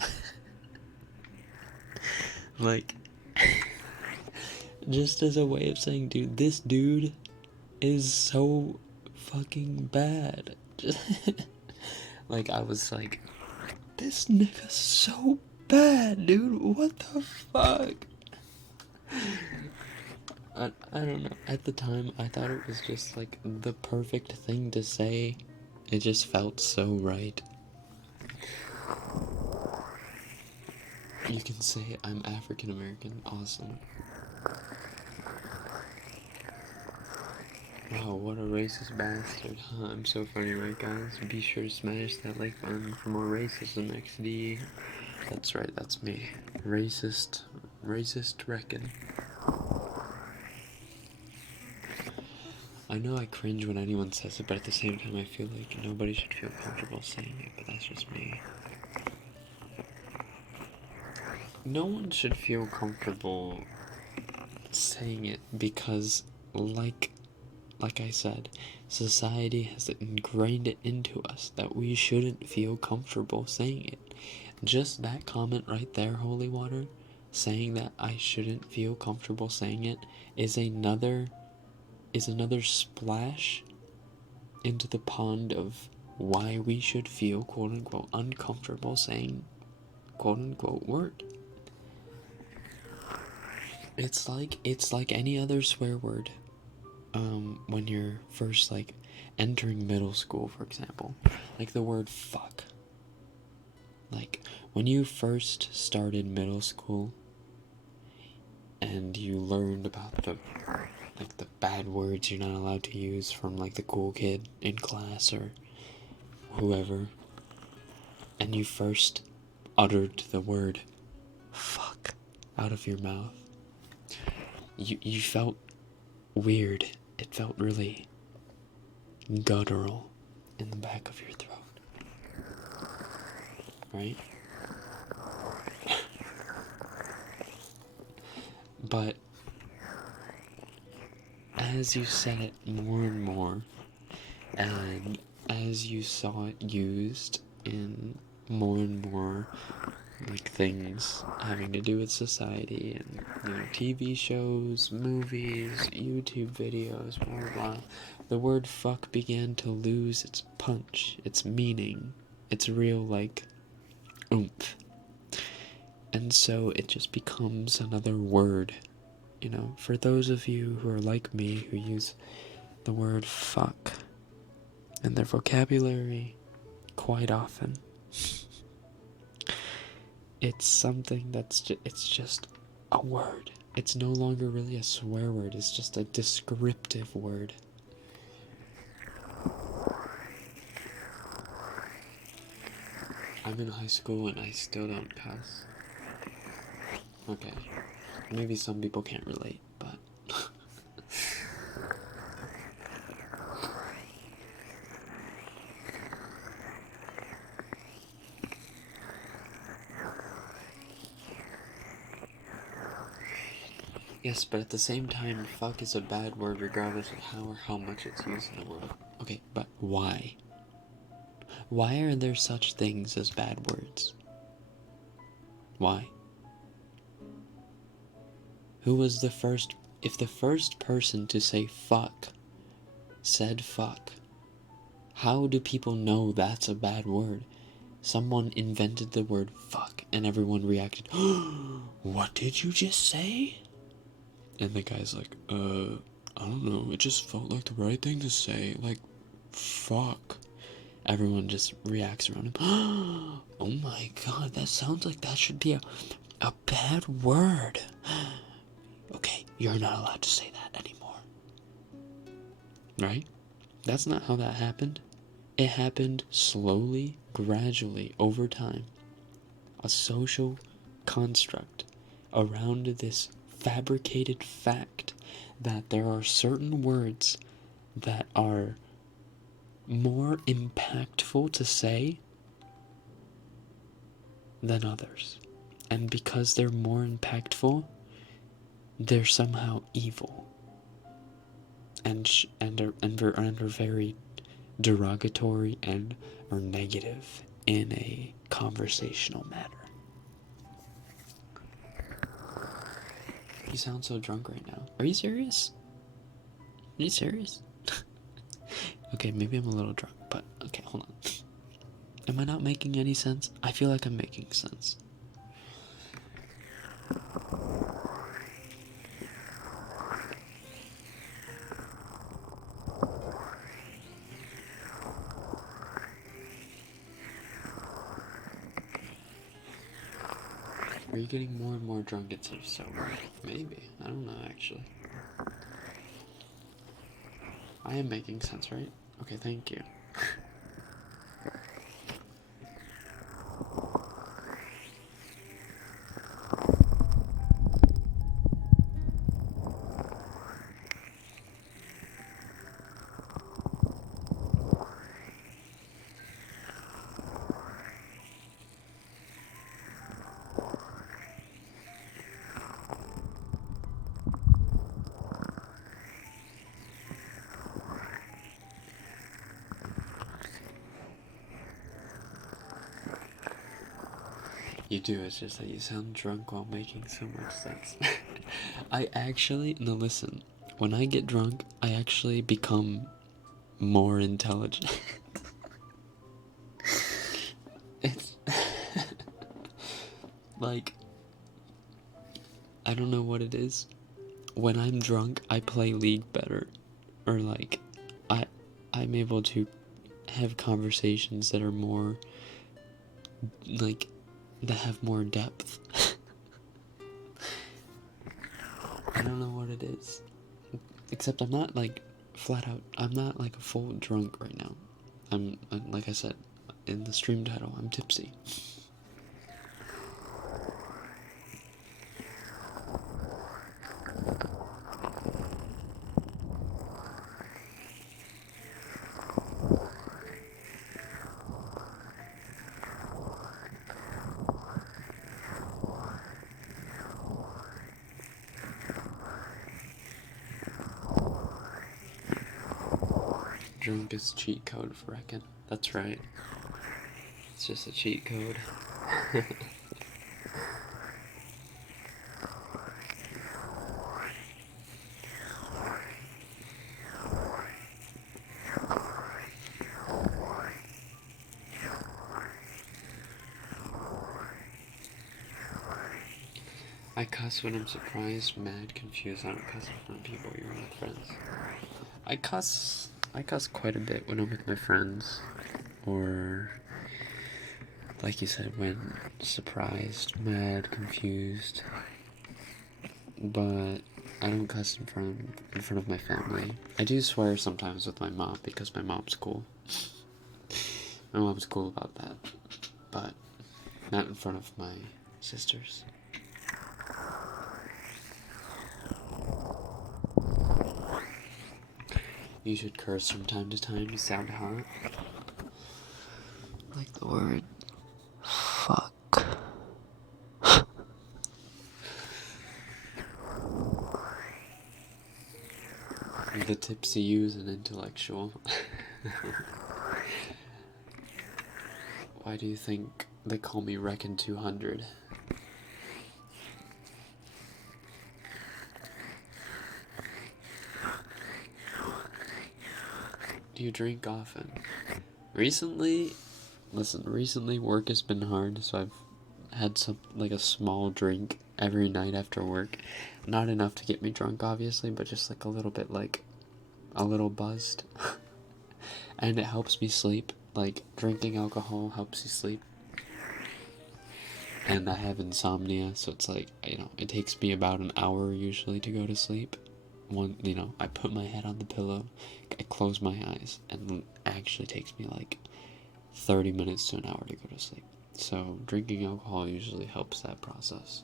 Just as a way of saying, dude, this dude is so fucking bad. I was like, this nigga's so bad, dude, what the fuck? I don't know. At the time, I thought it was just, the perfect thing to say. It just felt so right. You can say, I'm African American. Awesome. Wow, what a racist bastard. Huh, I'm so funny, right, guys? Be sure to smash that like button for more racism XD. That's right, that's me. Racist Rekken. I know I cringe when anyone says it, but at the same time I feel like nobody should feel comfortable saying it, but that's just me. No one should feel comfortable saying it because, like I said, society has ingrained it into us that we shouldn't feel comfortable saying it. Just that comment right there, Holy Water, saying that I shouldn't feel comfortable saying it is another splash into the pond of why we should feel quote unquote uncomfortable saying quote unquote word. It's like any other swear word. When you're first like entering middle school, for example, like the word fuck. Like when you first started middle school and you learned about the bad words you're not allowed to use from like the cool kid in class or whoever, and you first uttered the word fuck out of your mouth, you felt weird. It felt really guttural in the back of your throat, right? But as you said it more and more, and as you saw it used in more and more like things having to do with society and, you know, TV shows, movies, YouTube videos, blah blah blah, the word fuck began to lose its punch, its meaning, its real like oomph. And so it just becomes another word, you know, for those of you who are like me, who use the word fuck in their vocabulary quite often. It's something it's just a word. It's no longer really a swear word, it's just a descriptive word. I'm in high school and I still don't cuss. Okay, maybe some people can't relate, but yes, but at the same time, fuck is a bad word regardless of how or how much it's used in the world. Okay, but why? Why are there such things as bad words? Why? Who was the first, if the first person to say fuck said fuck, how do people know that's a bad word? Someone invented the word fuck and everyone reacted, what did you just say? And the guy's like, I don't know, it just felt like the right thing to say, like, fuck. Everyone just reacts around him, oh my god, that sounds like that should be a bad word. Okay, you're not allowed to say that anymore. Right? That's not how that happened. It happened slowly, gradually, over time. A social construct around this fabricated fact that there are certain words that are more impactful to say than others. And because they're more impactful, they're somehow evil. And are very derogatory and or negative in a conversational manner. You sound so drunk right now. Are you serious? Are you serious? Okay, maybe I'm a little drunk, but okay, hold on. Am I not making any sense? I feel like I'm making sense. Are you getting more and more drunk instead of sober? Maybe. I don't know, actually. I am making sense, right? Okay, thank you. You do, it's just that you sound drunk while making so much sense. No, listen, when I get drunk, I actually become more intelligent. It's like, I don't know what it is. When I'm drunk, I play League better. Or like, I'm able to have conversations that are more, like, that have more depth. I don't know what it is. Except I'm not, like, flat out, I'm not, like, a full drunk right now. I'm like I said, in the stream title, I'm tipsy. Drunk is cheat code for Rekken. That's right. It's just a cheat code. I cuss when I'm surprised, mad, confused. I don't cuss in front of people. You're with friends. I cuss quite a bit when I'm with my friends, or like you said, when surprised, mad, confused. But I don't cuss in front of my family. I do swear sometimes with my mom because my mom's cool. My mom's cool about that, but not in front of my sisters. You should curse from time to time to sound hot. Like the word fuck. The Tipsy use an intellectual. Why do you think they call me Rekken 200? Do you drink often? Recently work has been hard, so I've had a small drink every night after work. Not enough to get me drunk, obviously, but just like a little bit, like a little buzzed. And it helps me sleep. Like, drinking alcohol helps you sleep. And I have insomnia, so it's like, it takes me about an hour usually to go to sleep. I put my head on the pillow, I close my eyes, and it actually takes me like 30 minutes to an hour to go to sleep. So drinking alcohol usually helps that process.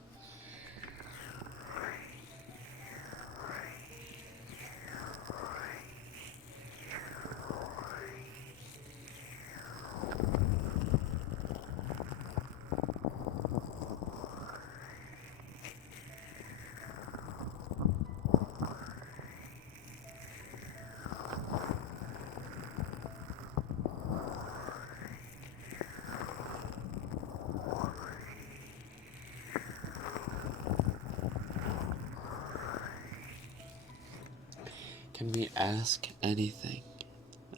Can we ask anything?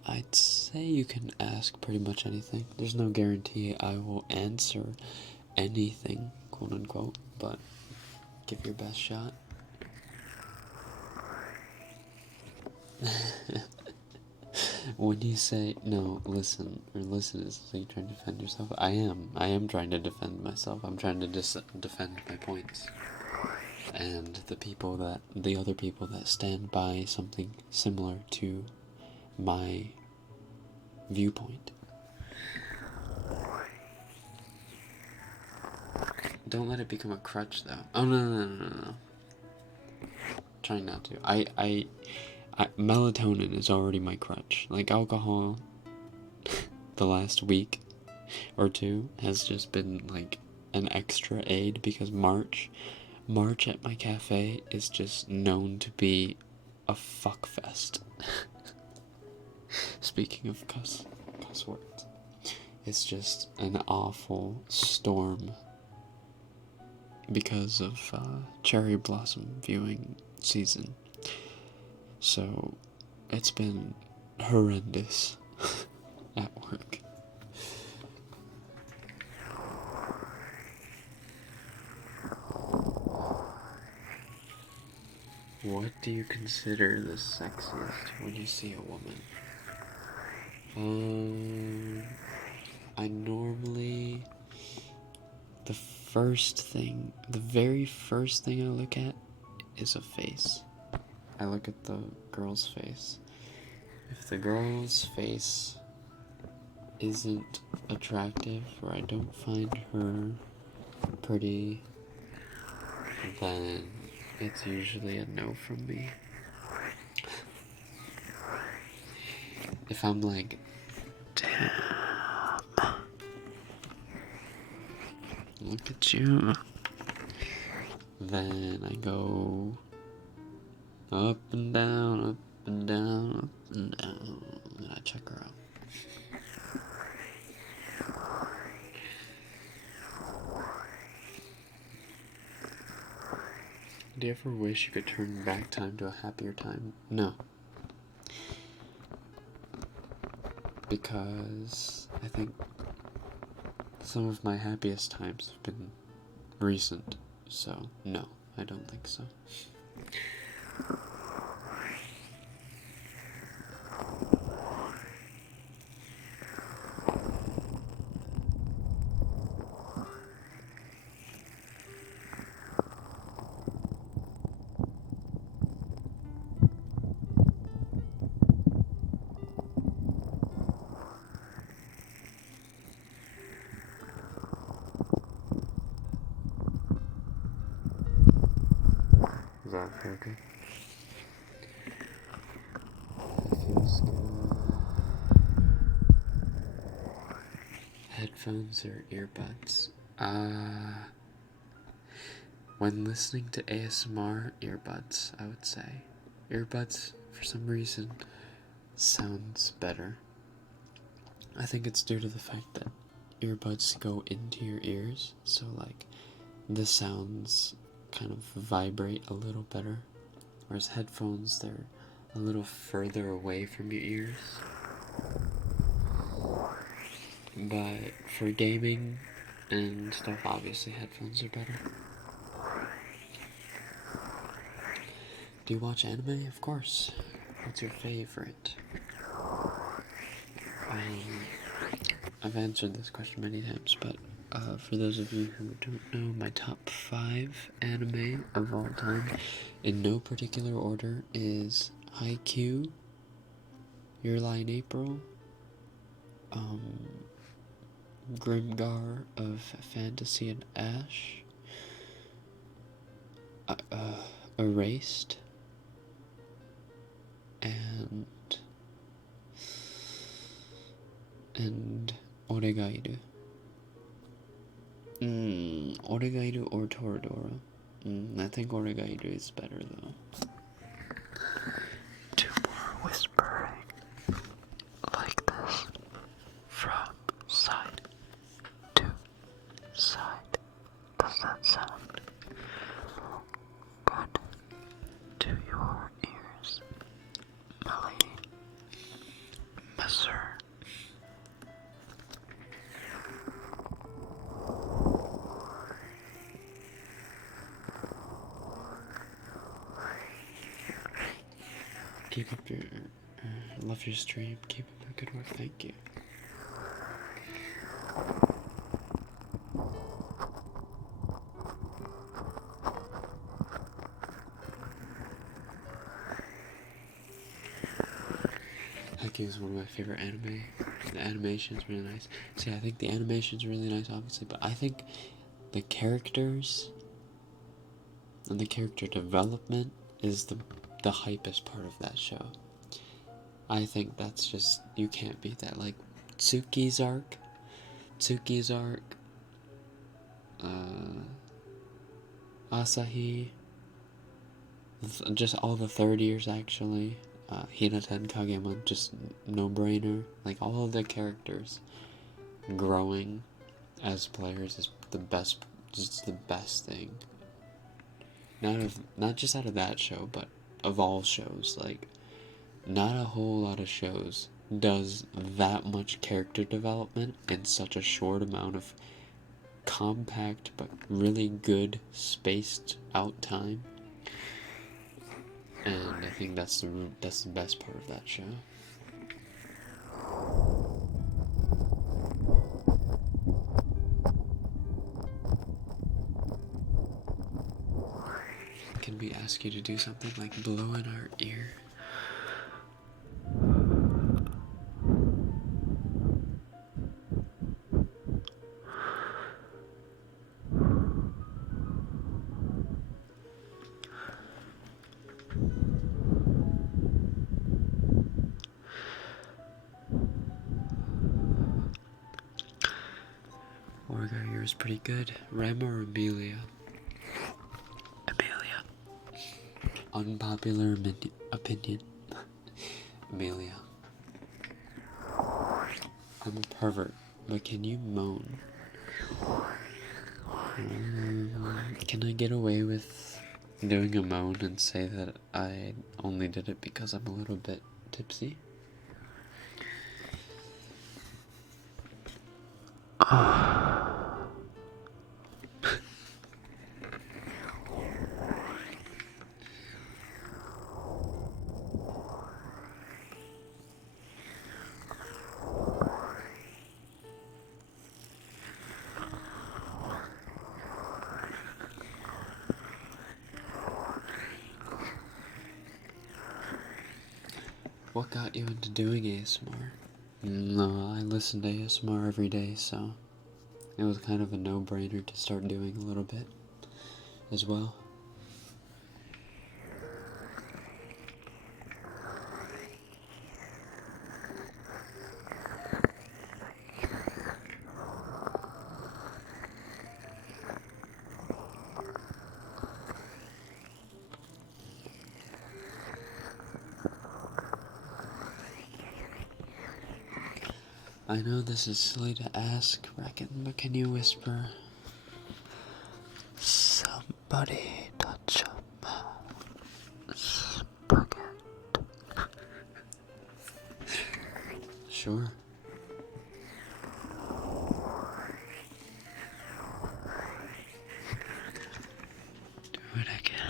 I'd say you can ask pretty much anything. There's no guarantee I will answer anything, quote unquote, but give your best shot. When you say, no, listen, or listen is like trying to defend yourself, I am trying to defend myself. I'm trying to defend my points. And the other people that stand by something similar to my viewpoint. Don't let it become a crutch, though. Oh, no. Trying not to. Melatonin is already my crutch. Like, alcohol, the last week or two has just been, like, an extra aid because March at my cafe is just known to be a fuck fest. Speaking of cuss words, it's just an awful storm because of cherry blossom viewing season. So it's been horrendous at work. What do you consider the sexiest when you see a woman? I normally, the very first thing I look at is a face. I look at the girl's face. If the girl's face isn't attractive, or I don't find her pretty, then it's usually a no from me. If I'm like, damn, look at you, then I go up and down, up and down, up and down, and I check her out. Do you ever wish you could turn back time to a happier time? No. Because I think some of my happiest times have been recent, so no, I don't think so. Does that feel good? It feels good. Headphones or earbuds? When listening to ASMR, earbuds, I would say. Earbuds, for some reason, sounds better. I think it's due to the fact that earbuds go into your ears, so like the sounds kind of vibrate a little better, whereas headphones, they're a little further away from your ears. But for gaming and stuff, obviously headphones are better. Do you watch anime? Of course. What's your favorite? I've answered this question many times, but for those of you who don't know, my top 5 anime of all time, in no particular order, is Haikyuu, Your Lie in April, Grimgar of Fantasy and Ash, Erased, and Oregairu. Oregairu or Toradora. I think Oregairu is better though. Two more whispering like this from side to side. Does that sound good to your ears, my lady, my sir? Keep up your, love your stream, keep up the good work, thank you. Haikyuu is one of my favorite anime. The animation is really nice. See, I think the animation is really nice, obviously, but I think the characters and the character development is the hypest part of that show. I think that's just, you can't beat that. Like Tsuki's arc, Asahi, just all the third years actually, Hinata and Kageyama, just no-brainer. Like all of the characters growing as players is the best just the best thing. Not just out of that show, but of all shows. Like, not a whole lot of shows does that much character development in such a short amount of compact but really good spaced out time. And I think that's the best part of that show. Can we ask you to do something like blow in our ear? Orga, yours pretty good. Rem or Amelia? Amelia. Unpopular opinion. Amelia. I'm a pervert, but can you moan? Can I get away with doing a moan and say that I only did it because I'm a little bit tipsy? What got you into doing ASMR? No, I listen to ASMR every day, so it was kind of a no-brainer to start doing a little bit as well. I know this is silly to ask, Rekken, but can you whisper, "Somebody touch a spaghetti"? Sure. Do it again.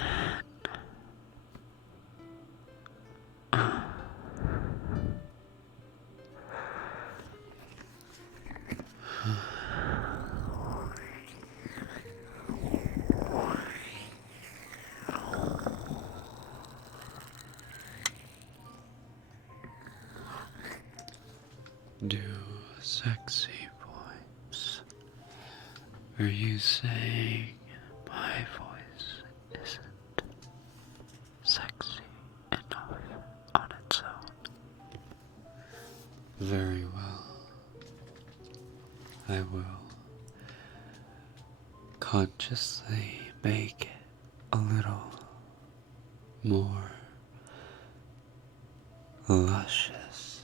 Do a sexy voice. Are you saying my voice isn't sexy enough on its own? Very well. I will consciously make it a little more luscious.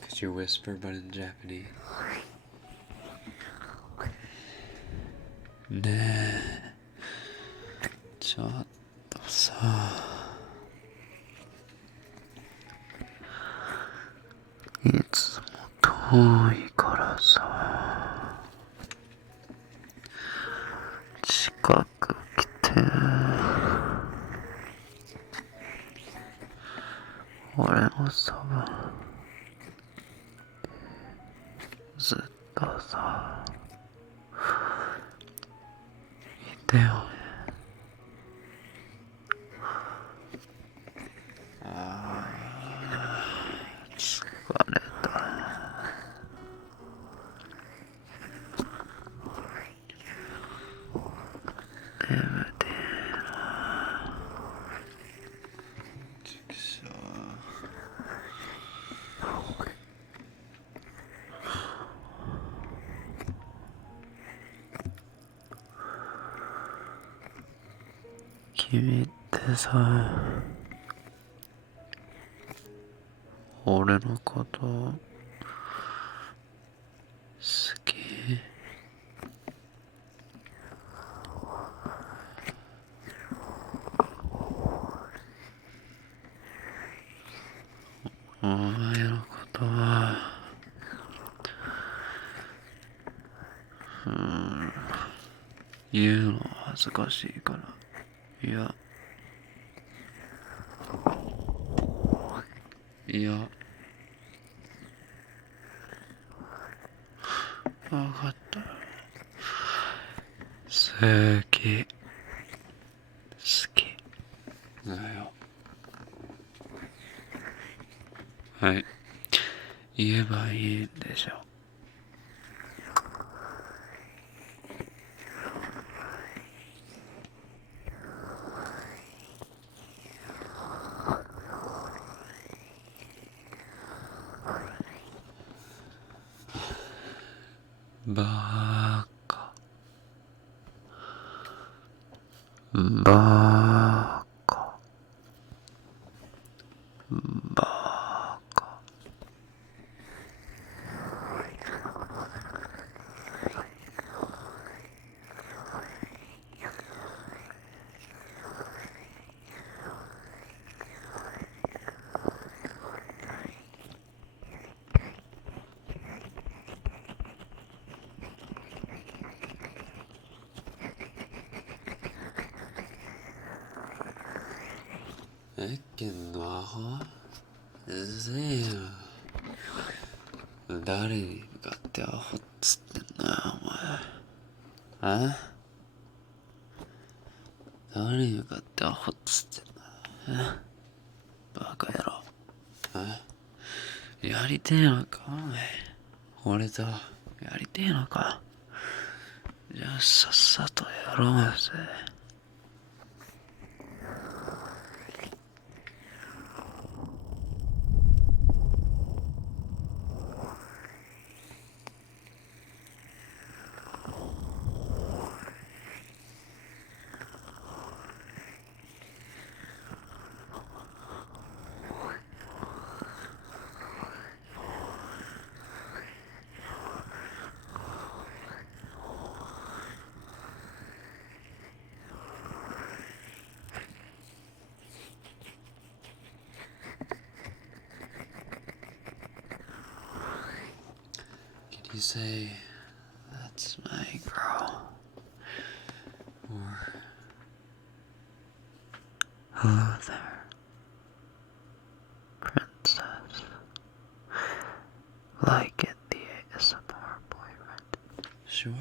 Could you whisper, but in Japanese? Ne, ちょっとさ、いつも遠いからさ、近く来て、俺のそばずっとさ、いてよね。君ってさ、俺のこと好き？お前のことは言うのは恥ずかしいから、いやわかった。好きだよ。はい、言えばいいんでしょ。バーカバーカバーカ。レッケンのアホ、うぜえよ。誰に向かってアホっつってんだよお前。誰に向かってアホっつってんだよ。バカ野郎。やりてえのかお前。俺とやりてえのか。じゃあさっさとやろうぜ。Can you say, that's my girl? Or, hello there, princess. Like it, the ASMR boyfriend. Sure.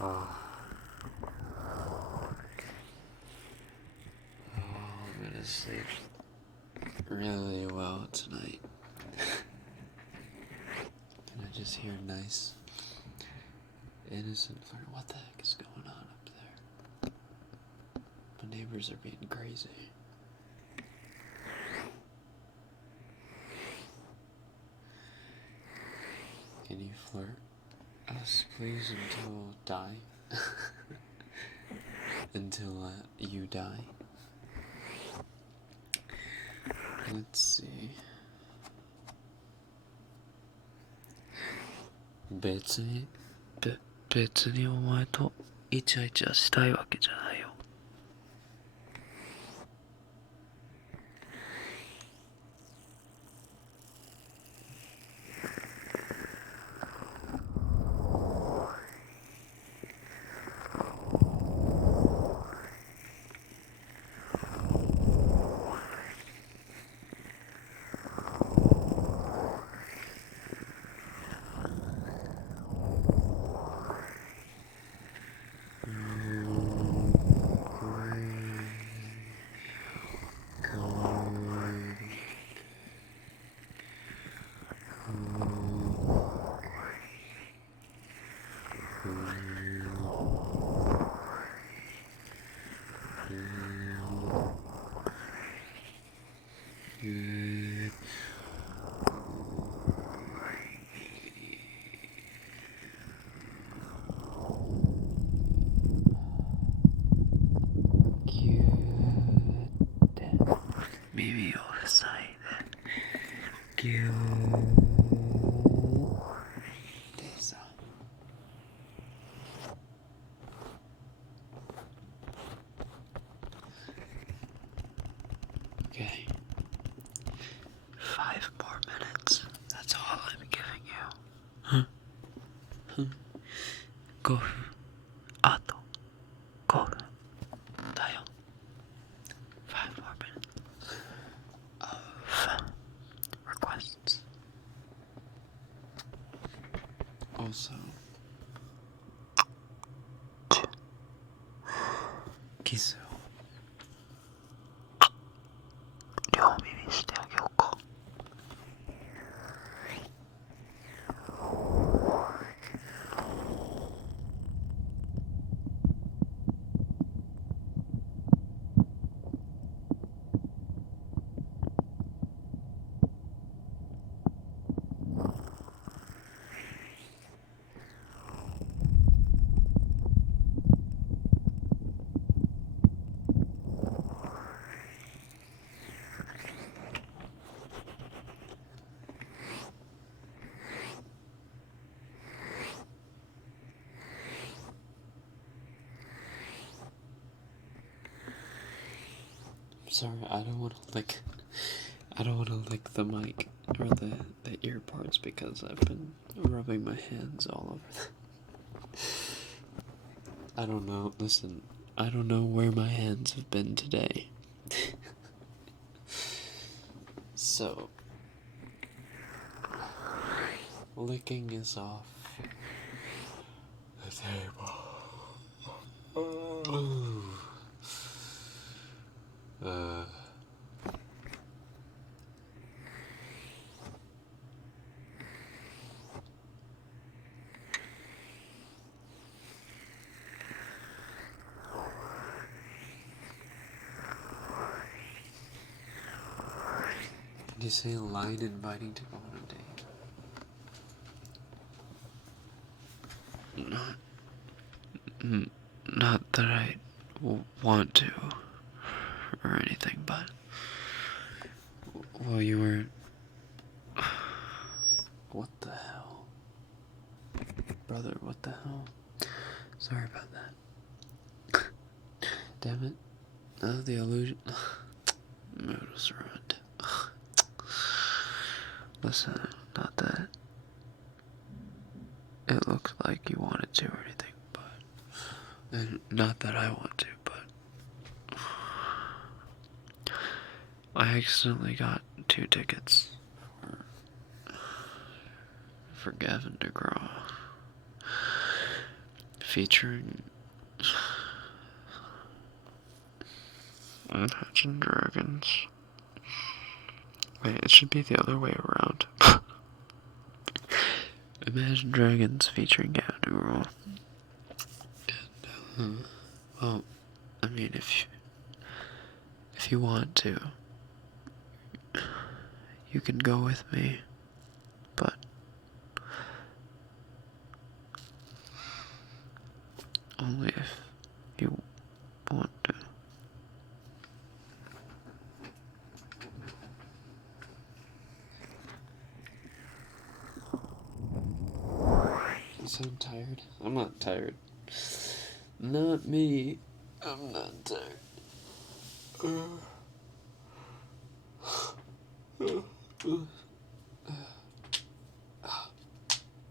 I'm gonna sleep really well tonight. Can I just hear nice, innocent flirt? What the heck is going on up there? My neighbors are being crazy. Can you flirt us, please, until die? Until you die. Let's see. 別にお前とイチャイチャしたいわけじゃないよ。Good. Maybe you'll decide that good. Okay. 5 more minutes. That's all I'm giving you. Huh? 5分。あと5分だよ。5 more minutes of requests. Also, キスを両耳してあげようか。Sorry, I don't want to lick the mic or the ear parts because I've been rubbing my hands all over them. I don't know, listen, I don't know where my hands have been today. So, licking is off the table. Did you say a line inviting to go on a date? Not that I want to or anything, but well, you were. What the hell, brother? What the hell? Sorry about that. Damn it! The illusion. Mood was ruined. Listen, not that it looks like you wanted to or anything, but and not that I want to, but I accidentally got 2 tickets for Gavin DeGraw featuring Imagine Dragons. Wait, it should be the other way around. Imagine Dragons featuring Gavin DeGraw. And, well, I mean, if you want to, you can go with me, but only if you want to. You sound tired? I'm not tired. Not me. I'm not tired.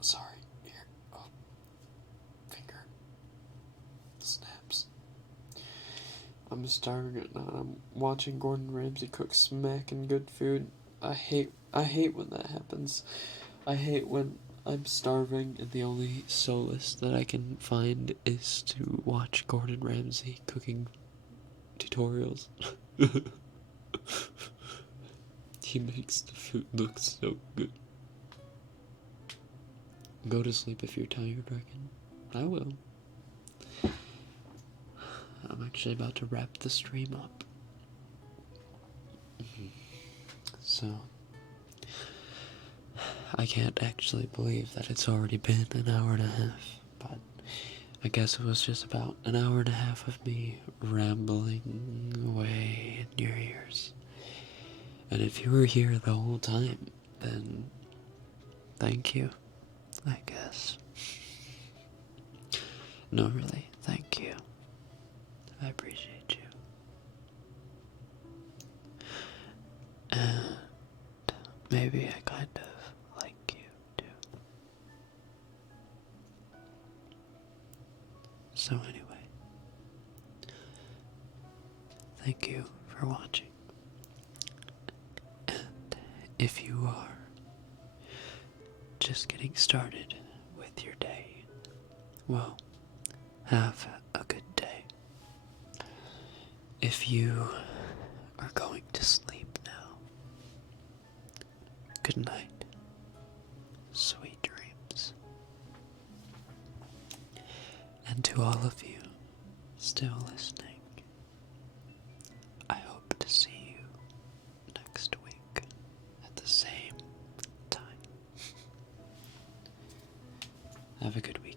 Sorry. Here. Oh. Finger. Snaps. I'm starving right now. I'm watching Gordon Ramsay cook smacking good food. I hate when that happens. I hate when I'm starving, and the only solace that I can find is to watch Gordon Ramsay cooking tutorials. He makes the food look so good. Go to sleep if you're tired, Rekken. I will. I'm actually about to wrap the stream up. So, I can't actually believe that it's already been an hour and a half, but I guess it was just about an hour and a half of me rambling away in your ears. And if you were here the whole time, then thank you, I guess. No, really, thank you. I appreciate you. And maybe I kind of like you too. So anyway, thank you for watching. And if you are just getting started with your day, well, have a good day. If you are going to sleep now, good night. Sweet dreams. And to all of you still listening, I hope to see you next week at the same time. Have a good weekend.